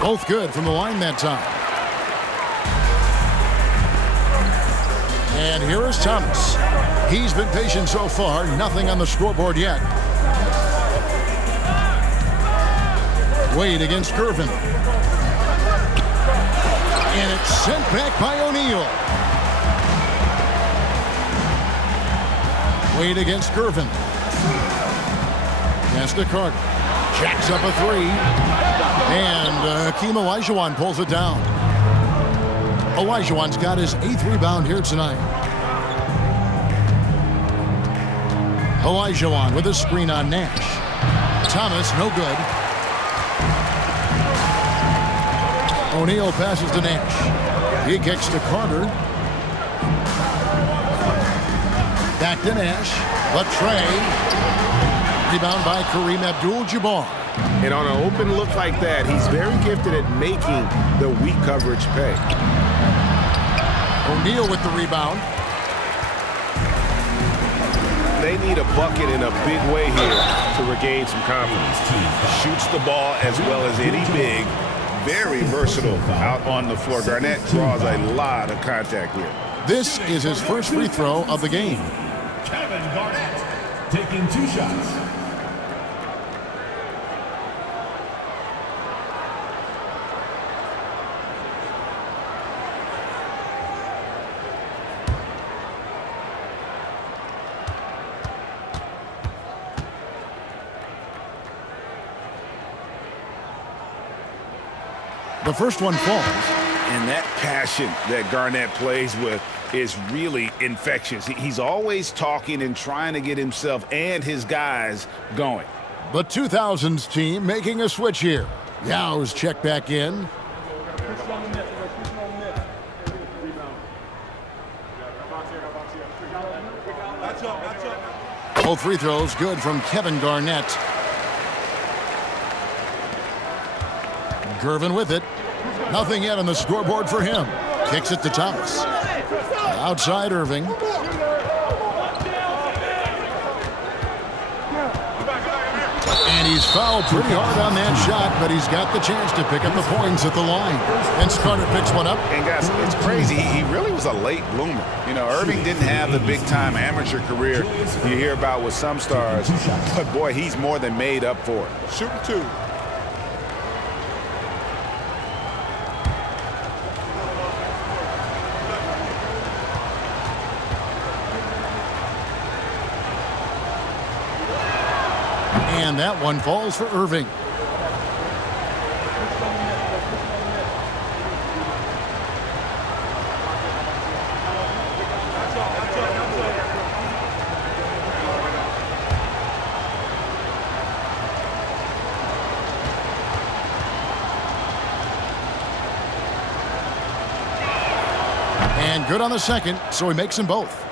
Both good from the line that time. And here is Thomas. He's been patient so far. Nothing on the scoreboard yet. Wade against Gervin. And it's sent back by O'Neal. Wade against Gervin. Pass to Carter. Jacks up a 3. And Hakeem Olajuwon pulls it down. Olajuwon's got his 8th rebound here tonight. Olajuwon with a screen on Nash. Thomas, no good. O'Neal passes to Nash. He kicks to Carter. Back to Nash. Latre. Rebound by Kareem Abdul-Jabbar. And on an open look like that, he's very gifted at making the weak coverage pay. O'Neal with the rebound. They need a bucket in a big way here to regain some confidence. Shoots the ball as well as any big. Very versatile out on the floor. Garnett draws a lot of contact here. This is his first free throw of the game. Kevin Garnett taking 2 shots. The first one falls. And that passion that Garnett plays with is really infectious. He's always talking and trying to get himself and his guys going. The 2000s team making a switch here. Yow's check back in. Both free throws good from Kevin Garnett. Gervin with it. Nothing yet on the scoreboard for him. Kicks it to Thomas. Outside Irving. And he's fouled pretty hard on that shot, but he's got the chance to pick up the points at the line. And Carter picks one up. And guys, it's crazy. He really was a late bloomer. You know, Irving didn't have the big-time amateur career you hear about with some stars. But, boy, he's more than made up for it. Shooting 2. And that one falls for Irving. And good on the second, so he makes them both.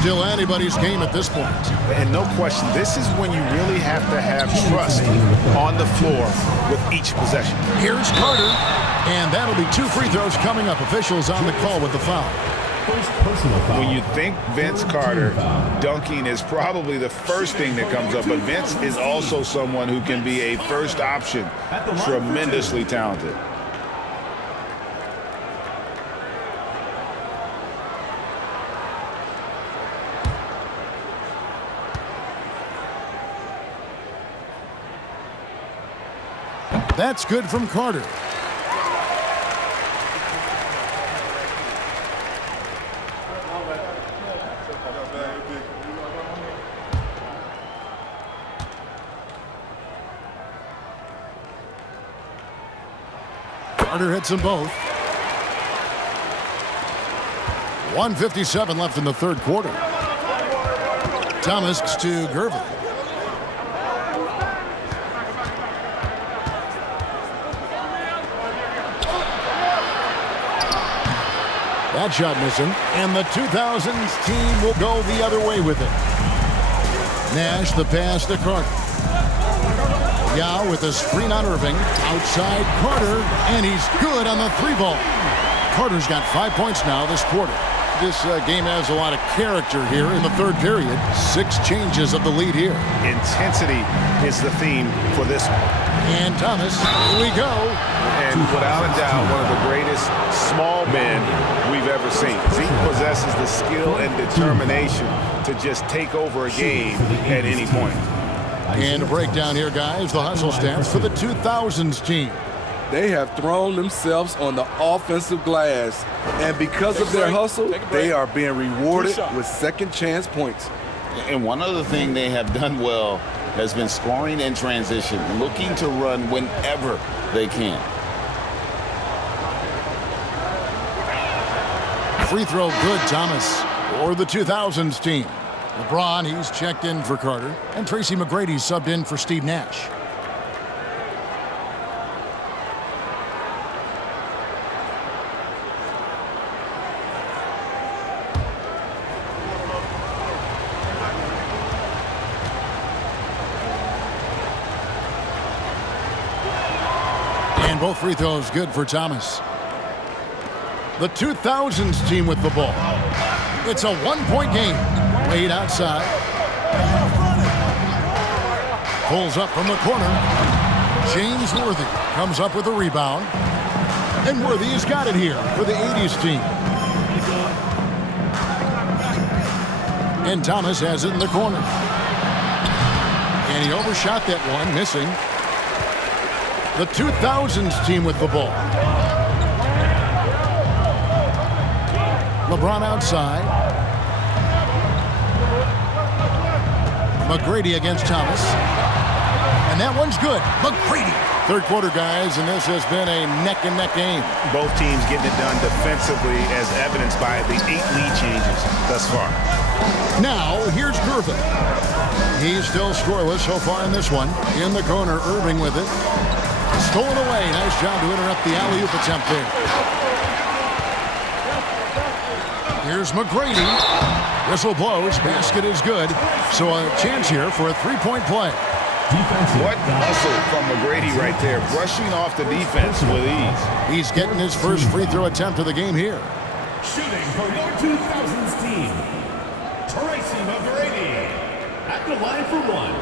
Still anybody's game at this point. And no question, this is when you really have to have trust on the floor with each possession. Here's Carter, and that'll be 2 free throws coming up. Officials on the call with the foul. When you think Vince Carter, dunking is probably the first thing that comes up, but Vince is also someone who can be a first option, tremendously talented. That's good from Carter. Carter hits them both. 1:57 left in the third quarter. Thomas to Gervin. That shot missing, and the 2000s team will go the other way with it. Nash the pass to Carter. Yao with a screen on Irving. Outside Carter, and he's good on the 3-ball. Carter's got 5 points now this quarter. This game has a lot of character here in the third period. 6 changes of the lead here. Intensity is the theme for this one. And Thomas, here we go. And without a doubt, one of the greatest small men we've ever seen. He possesses the skill and determination to just take over a game at any point. And a breakdown here, guys. The hustle stats for the 2000s team. They have thrown themselves on the offensive glass, and because of their hustle, they are being rewarded with second chance points. And one other thing they have done well has been scoring in transition, looking to run whenever they can. Free throw good, Thomas, for the 2000s team. LeBron, he's checked in for Carter, and Tracy McGrady subbed in for Steve Nash. And both free throws good for Thomas. The 2000s team with the ball. It's a 1-point game. Laid outside. Pulls up from the corner. James Worthy comes up with a rebound. And Worthy has got it here for the 80s team. And Thomas has it in the corner. And he overshot that one, missing. The 2000s team with the ball. LeBron outside. McGrady against Thomas. And that one's good. McGrady. Third quarter, guys, and this has been a neck-and-neck game. Both teams getting it done defensively, as evidenced by the 8 lead changes thus far. Now, here's Gervin. He's still scoreless so far in this one. In the corner, Irving with it. Stolen away. Nice job to interrupt the alley-oop attempt there. Here's McGrady. Whistle blows. Basket is good. So a chance here for a three-point play. What hustle from McGrady right there, brushing off the defense with ease. He's getting his first free throw attempt of the game here. Shooting for your 2000s team, Tracy McGrady at the line for one.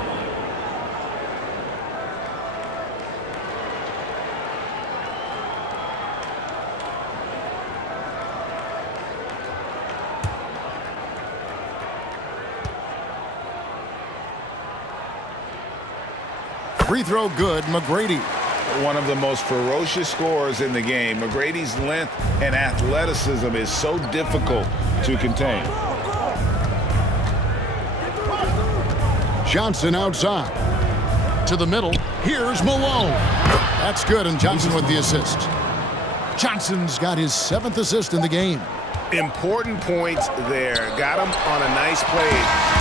Free throw good, McGrady. One of the most ferocious scorers in the game. McGrady's length and athleticism is so difficult to contain. Johnson outside. To the middle. Here's Malone. That's good, and Johnson with the assist. Johnson's got his 7th assist in the game. Important points there. Got him on a nice play,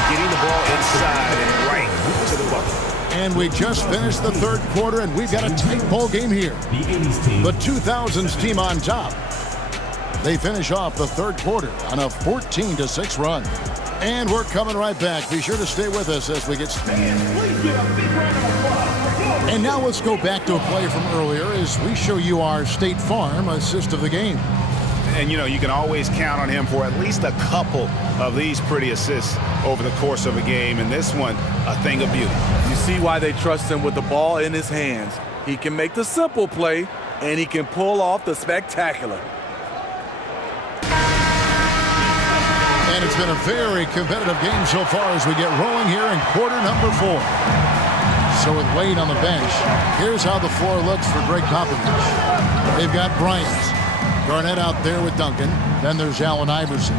getting the ball inside and right to the bucket. And we just finished the third quarter, and we've got a tight ball game here. The 80s team. The 2000s team on top. They finish off the third quarter on a 14-6 run. And we're coming right back. Be sure to stay with us as we get started. And now let's go back to a play from earlier as we show you our State Farm assist of the game. And, you know, you can always count on him for at least a couple of these pretty assists over the course of a game. And this one, a thing of beauty. You see why they trust him with the ball in his hands. He can make the simple play, and he can pull off the spectacular. And it's been a very competitive game so far as we get rolling here in quarter number 4. So with Wade on the bench, here's how the floor looks for Greg Popovich. They've got Bryant. Garnett out there with Duncan. Then there's Allen Iverson.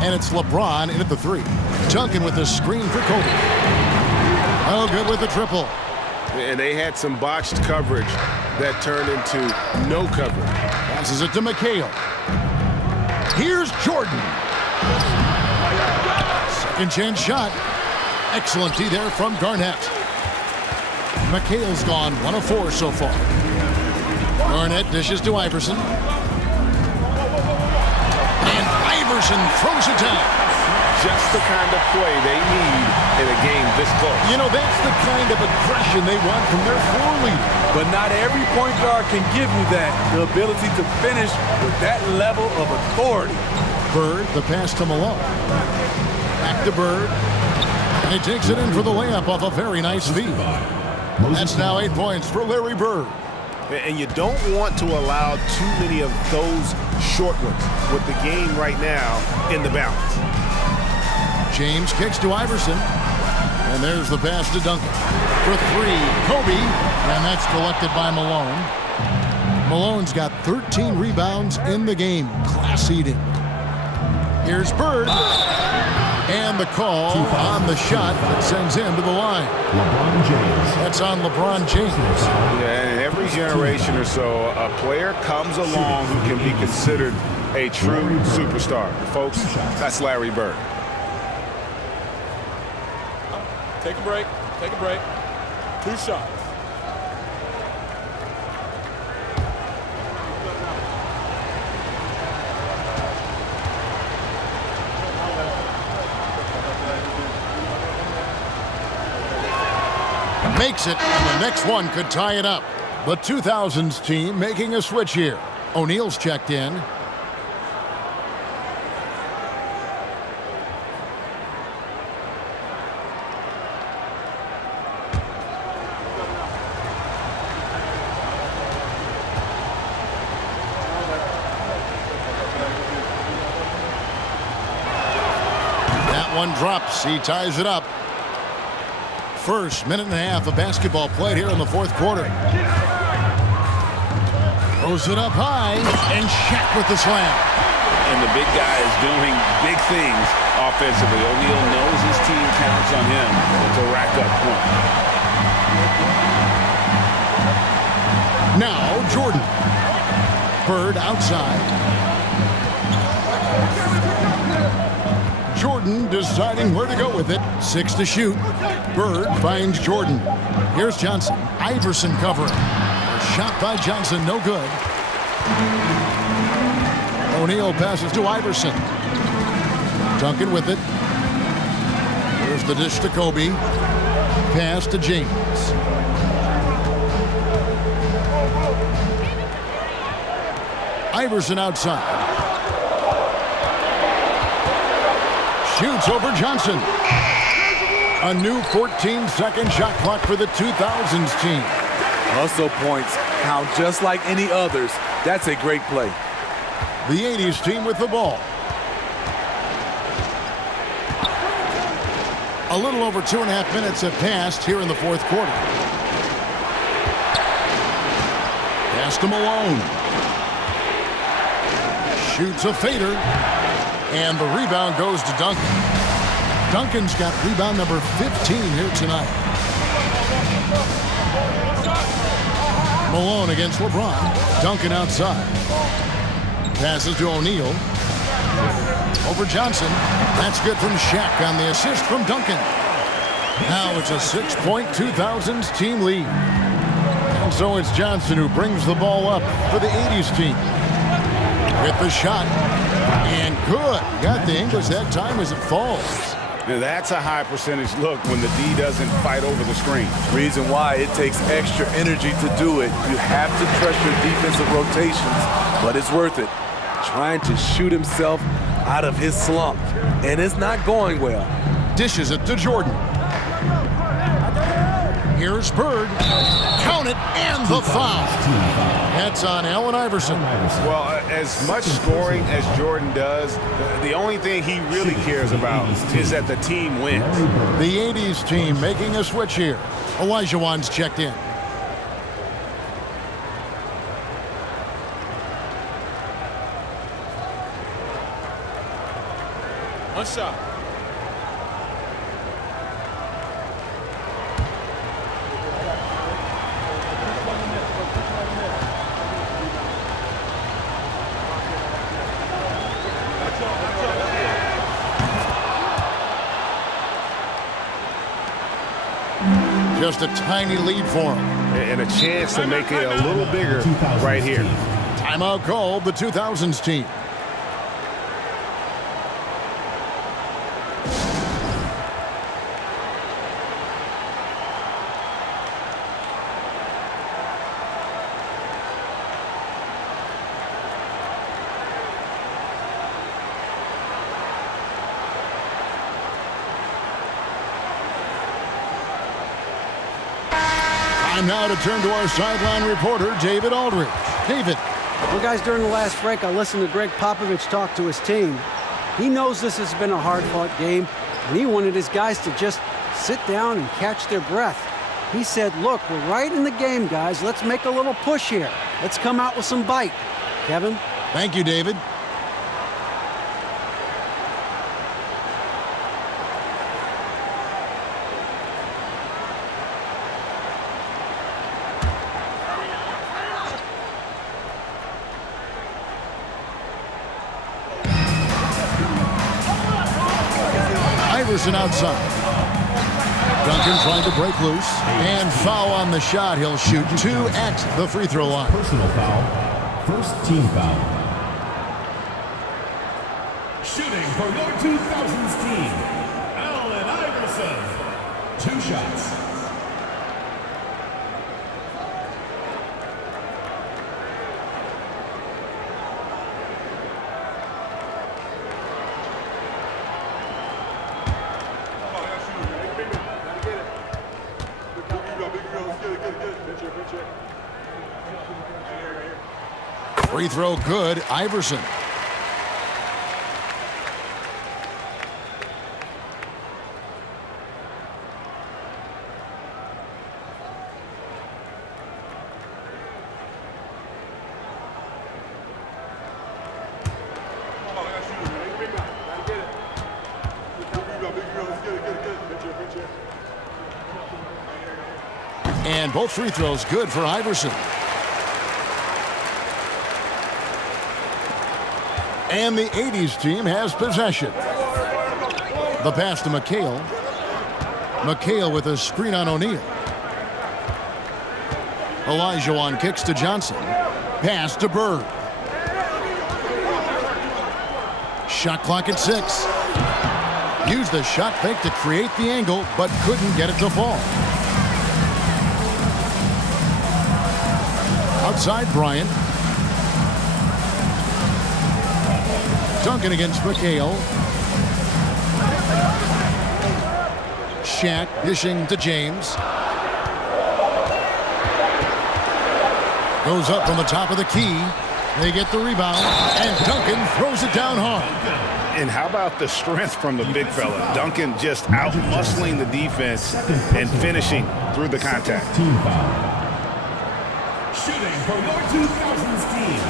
And it's LeBron in at the 3. Duncan with the screen for Kobe. Oh, good with the triple. And they had some botched coverage that turned into no coverage. Passes it to McHale. Here's Jordan. Second chance shot. Excellent D there from Garnett. McHale's gone 1 of 4 so far. Garnett dishes to Iverson. And Iverson throws it down. Just the kind of play they need in a game this close. You know, that's the kind of aggression they want from their floor leader. But not every point guard can give you that, the ability to finish with that level of authority. Bird, the pass to Malone. Back to Bird. And he takes it in for the layup off a very nice feed. That's now 8 points for Larry Bird. And you don't want to allow too many of those short ones with the game right now in the balance. James kicks to Iverson. And there's the pass to Duncan. For 3, Kobe. And that's collected by Malone. Malone's got 13 rebounds in the game. Class eating. Here's Bird. And the call on the shot that sends him to the line. LeBron James. That's on LeBron James. Yeah, and every generation or so, a player comes along who can be considered a true superstar. Folks, that's Larry Bird. Take a break. Take a break. 2 shots. Makes it, and the next one could tie it up. The 2000s team making a switch here. O'Neal's checked in. That one drops. He ties it up. First minute and a half of basketball played here in the fourth quarter. Throws it up high, and Shaq with the slam. And the big guy is doing big things offensively. O'Neal knows his team counts on him to rack up points. Now Jordan. Bird outside. Jordan deciding where to go with it. 6 to shoot. Bird finds Jordan. Here's Johnson. Iverson covering. A shot by Johnson, no good. O'Neal passes to Iverson. Duncan with it. Here's the dish to Kobe. Pass to James. Iverson outside. Shoots over Johnson. A new 14-second shot clock for the 2000s team. Hustle points count just like any others. That's a great play. The 80s team with the ball. A little over 2.5 minutes have passed here in the fourth quarter. Pass to Malone. Shoots a fader. And the rebound goes to Duncan. Duncan's got rebound number 15 here tonight. Malone against LeBron. Duncan outside. Passes to O'Neal. Over Johnson. That's good from Shaq on the assist from Duncan. Now it's a 6-point 2000s team lead. And so it's Johnson who brings the ball up for the 80s team. With the shot. And good. Got the English that time as it falls. Now that's a high percentage look when the D doesn't fight over the screen. Reason why it takes extra energy to do it. You have to trust your defensive rotations, but it's worth it. Trying to shoot himself out of his slump, and it's not going well. Dishes it to Jordan. Here's Bird. Count it, and the foul. That's on Allen Iverson. Well, as much scoring as Jordan does, the only thing he really cares about is that the team wins. The 80s team making a switch here. Olajuwon's checked in. One shot. Just a tiny lead for him. And a chance to make it a little bigger right here. Timeout called the 2000s team. Time now to turn to our sideline reporter, David Aldridge. David. Well, guys, during the last break, I listened to Greg Popovich talk to his team. He knows this has been a hard-fought game, and he wanted his guys to just sit down and catch their breath. He said, look, we're right in the game, guys. Let's make a little push here. Let's come out with some bite. Kevin? Thank you, David. Iverson outside. Duncan trying to break loose. And foul on the shot. He'll shoot 2 at the free throw line. Personal foul. First team foul. Shooting for your 2000s team, Allen Iverson. 2 shots. Free throw good, Iverson. And both free throws good for Iverson. And the 80s team has possession. The pass to McHale. McHale with a screen on O'Neal. Olajuwon kicks to Johnson. Pass to Bird. Shot clock at 6. Used the shot fake to create the angle, but couldn't get it to fall. Outside Bryant. Duncan against McHale. Shaq dishing to James. Goes up from the top of the key. They get the rebound, and Duncan throws it down hard. And how about the strength from the big fella? Duncan just out-muscling the defense and finishing through the contact. Team foul. Shooting for your 2000s team,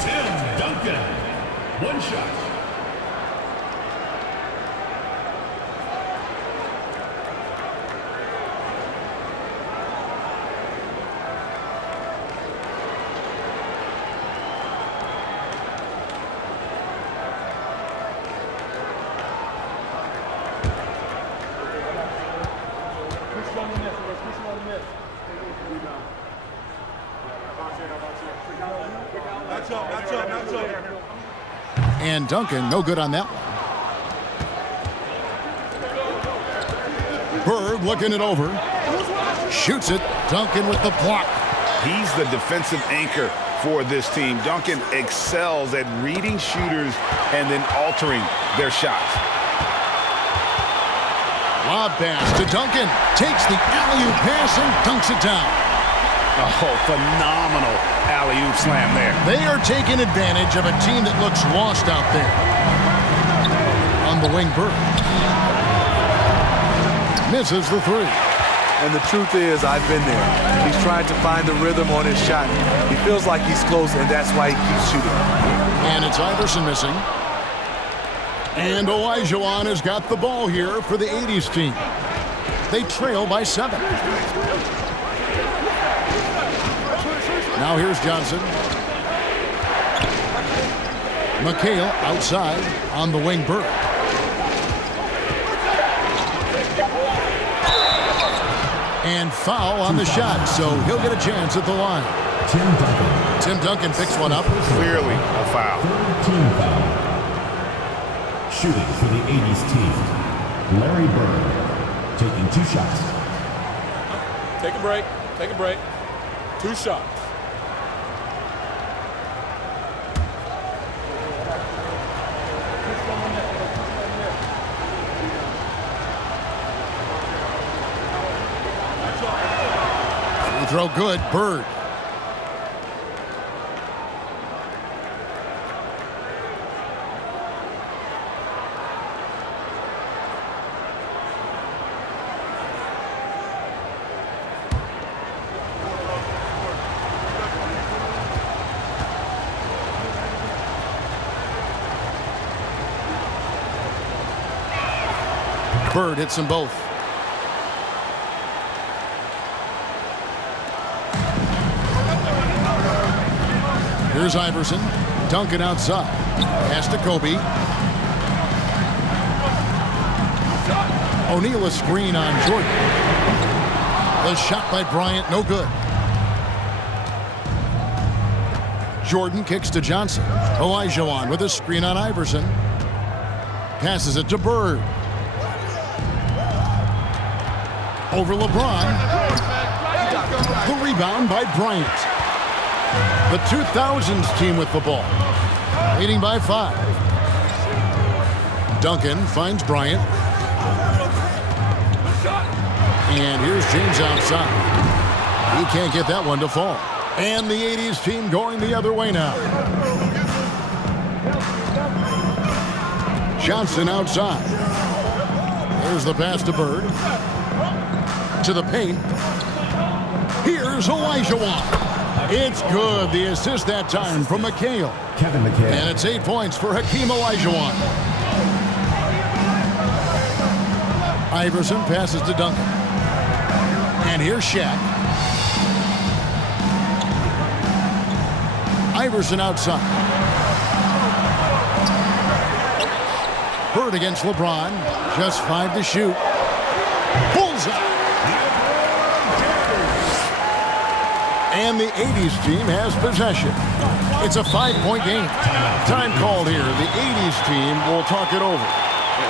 Tim Duncan. One shot. And Duncan, no good on that one. Bird looking it over. Shoots it. Duncan with the block. He's the defensive anchor for this team. Duncan excels at reading shooters and then altering their shots. Lob pass to Duncan. Takes the alley-oop pass and dunks it down. Oh, phenomenal alley-oop slam there. They are taking advantage of a team that looks lost out there. On the wing, Bird. Misses the three. And the truth is, I've been there. He's trying to find the rhythm on his shot. He feels like he's close, and that's why he keeps shooting. And it's Iverson missing. And Olajuwon has got the ball here for the 80's team. They trail by 7. Now here's Johnson. McHale outside on the wing, Bird. And foul on the shot, so he'll get a chance at the line. Tim Duncan picks one up. Clearly a foul. Team foul. Shooting for the 80's team, Larry Bird, taking 2 shots. Take a break. Take a break. 2 shots. Free throw good. Bird. Bird hits them both. Here's Iverson. Duncan outside. Pass to Kobe. O'Neal a screen on Jordan. The shot by Bryant, no good. Jordan kicks to Johnson. Olajuwon with a screen on Iverson. Passes it to Bird. Over LeBron. The rebound by Bryant. The 2000s team with the ball. Leading by 5. Duncan finds Bryant. And here's James outside. He can't get that one to fall. And the 80's team going the other way now. Johnson outside. There's the pass to Bird. To the paint. Here's Olajuwon. It's good. The assist that time from McHale. Kevin McHale. And it's 8 points for Hakeem Olajuwon. Iverson passes to Duncan. And here's Shaq. Iverson outside. Bird against LeBron. Just 5 to shoot. Bullseye. And the 80's team has possession. It's a 5-point game. Time called here. The 80's team will talk it over.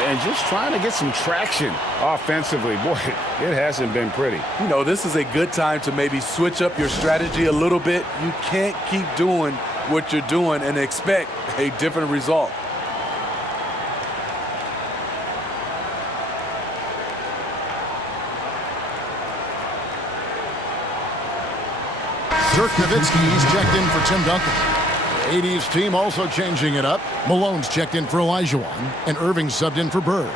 and just trying to get some traction offensively. Boy, it hasn't been pretty. You know, this is a good time to maybe switch up your strategy a little bit. You can't keep doing what you're doing and expect a different result. Dirk Nowitzki's checked in for Tim Duncan. The 80's team also changing it up. Malone's checked in for Olajuwon, and Irving subbed in for Bird.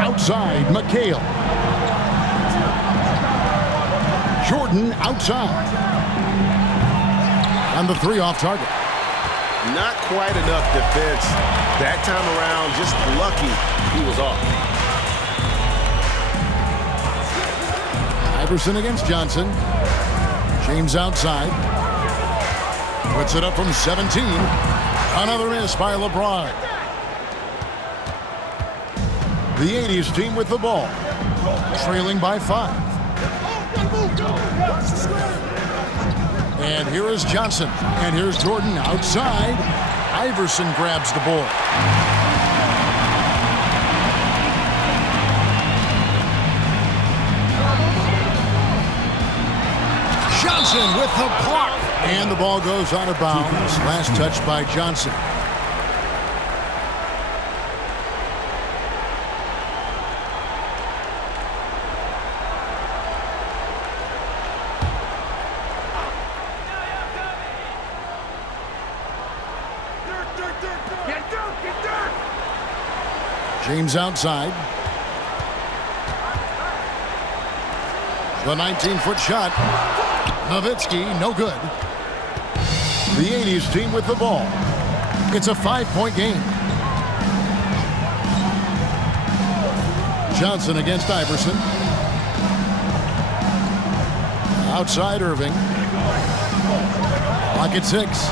Outside, McHale. Jordan outside. And the three off target. Not quite enough defense that time around. Just lucky he was off. Iverson against Johnson. James outside. Puts it up from 17. Another miss by LeBron. The 80's team with the ball, trailing by 5. And here is Johnson. And here's Jordan outside. Iverson grabs the ball. Johnson with the block. And the ball goes out of bounds. Last touch by Johnson. James outside. The 19-foot shot. Nowitzki, no good. The 80's team with the ball. It's a 5-point game. Johnson against Iverson. Outside Irving. Clock at 6.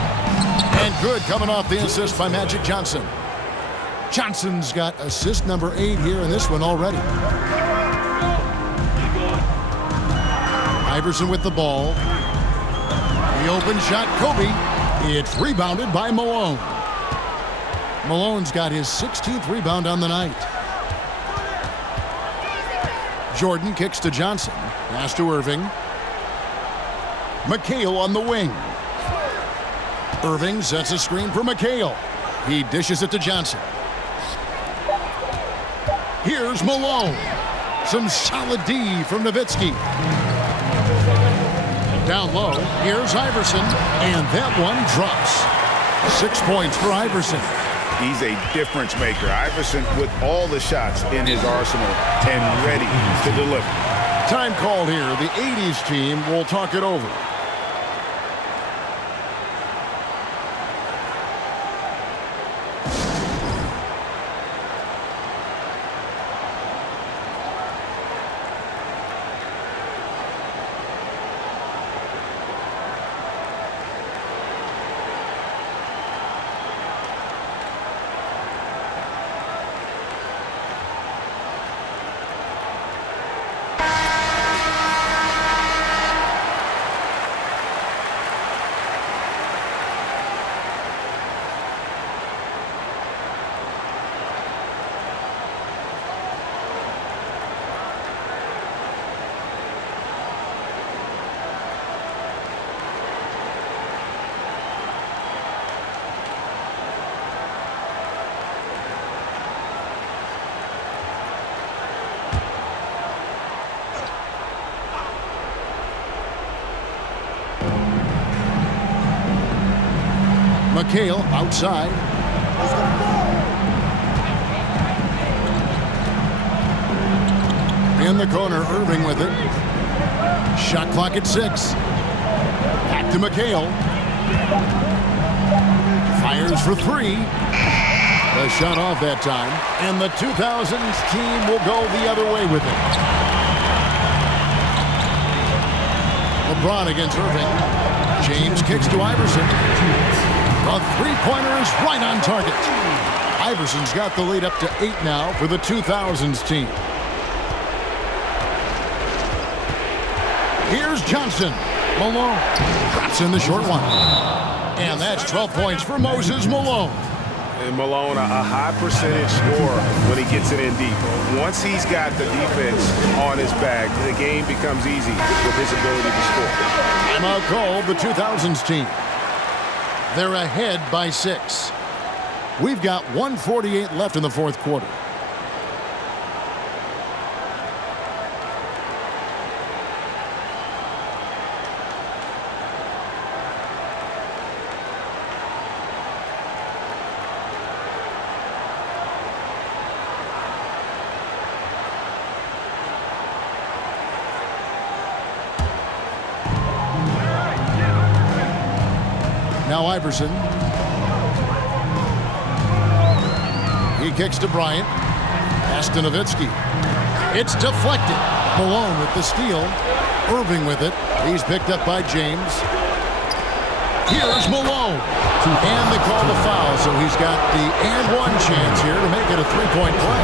And good coming off the assist by Magic Johnson. Johnson's got assist number 8 here in this one already. Iverson with the ball. The open shot, Kobe. It's rebounded by Malone. Malone's got his 16th rebound on the night. Jordan kicks to Johnson. Pass to Irving. McHale on the wing. Irving sets a screen for McHale. He dishes it to Johnson. Here's Malone. Some solid D from Nowitzki. Down low, here's Iverson, and that one drops. 6 points for Iverson. He's a difference maker. Iverson with all the shots in his arsenal and ready to deliver. Time called here. The 80's team will talk it over. McHale outside. In the corner, Irving with it. Shot clock at 6. Back to McHale. Fires for three. A shot off that time. And the 2000s team will go the other way with it. LeBron against Irving. James kicks to Iverson. The three-pointer is right on target. Iverson's got the lead up to 8 now for the 2000s team. Here's Johnson. Malone drops in the short one. And that's 12 points for Moses Malone. And Malone, a high percentage scorer when he gets it in deep. Once he's got the defense on his back, the game becomes easy with his ability to score. Timeout call, the 2000s team. They're ahead by 6. We've got 1:48 left in the fourth quarter. Now Iverson. He kicks to Bryant. Pass to Nowitzki. It's deflected. Malone with the steal. Irving with it. He's picked up by James. Here's Malone. And they call the foul, so he's got the and one chance here to make it a three-point play.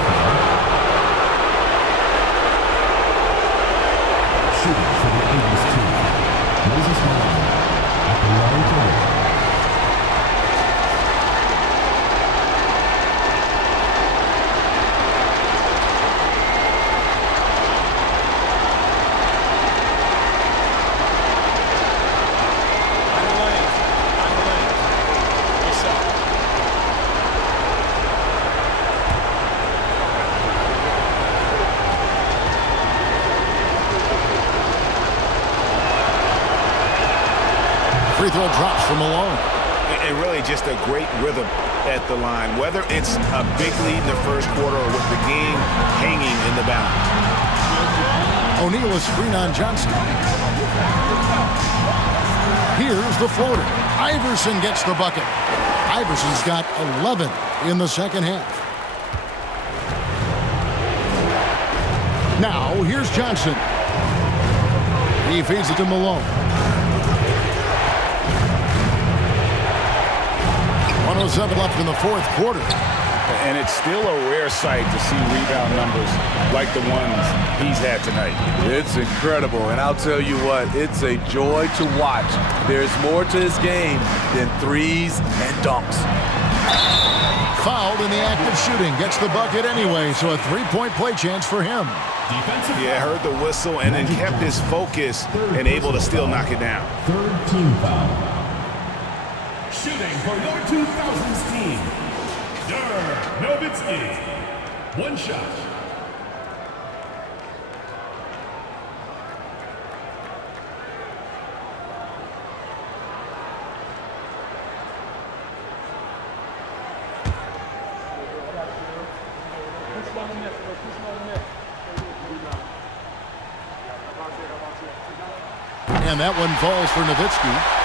Shooting for the 80's team. Moses Malone at the line for one. Free throw drops for Malone. And really just a great rhythm at the line, whether it's a big lead in the first quarter or with the game hanging in the balance. O'Neal a screen on Johnson. Here's the floater. Iverson gets the bucket. Iverson's got 11 in the second half. Now, here's Johnson. He feeds it to Malone. 1:07 left in the fourth quarter. And it's still a rare sight to see rebound numbers like the ones he's had tonight. It's incredible, and I'll tell you what, it's a joy to watch. There's more to his game than threes and dunks. Fouled in the act of shooting. Gets the bucket anyway, so a three-point play chance for him. Yeah, heard the whistle and then kept his focus and able to still knock it down. Third team foul. Shooting for your 2000s team, Nowitzki. One shot. And that one falls for Nowitzki.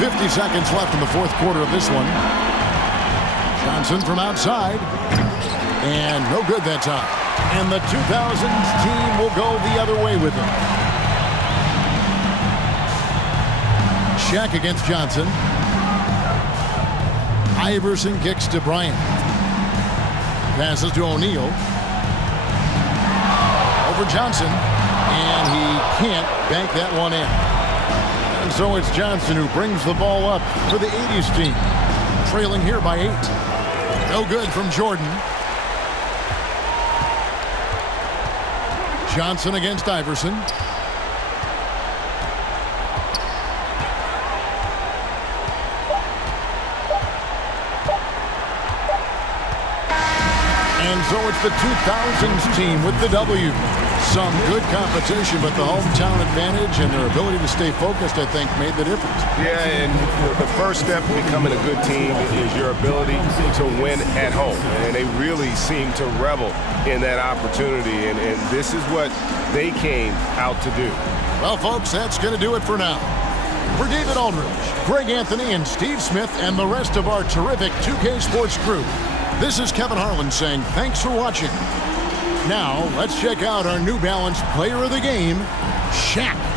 50 seconds left in the fourth quarter of this one. Johnson from outside. And no good that time. And the 2000s team will go the other way with it. Shaq against Johnson. Iverson kicks to Bryant. Passes to O'Neal. Over Johnson. And he can't bank that one in. And so it's Johnson who brings the ball up for the 80's team. Trailing here by 8. No good from Jordan. Johnson against Iverson. And so it's the 2000s team with the W. Some good competition, but the hometown advantage and their ability to stay focused, I think, made the difference. Yeah, and the first step to becoming a good team is your ability to win at home. And they really seem to revel in that opportunity, and this is what they came out to do. Well, folks, that's going to do it for now. For David Aldridge, Greg Anthony, and Steve Smith, and the rest of our terrific 2K Sports crew, this is Kevin Harlan saying thanks for watching. Now, let's check out our New Balance player of the game, Shaq.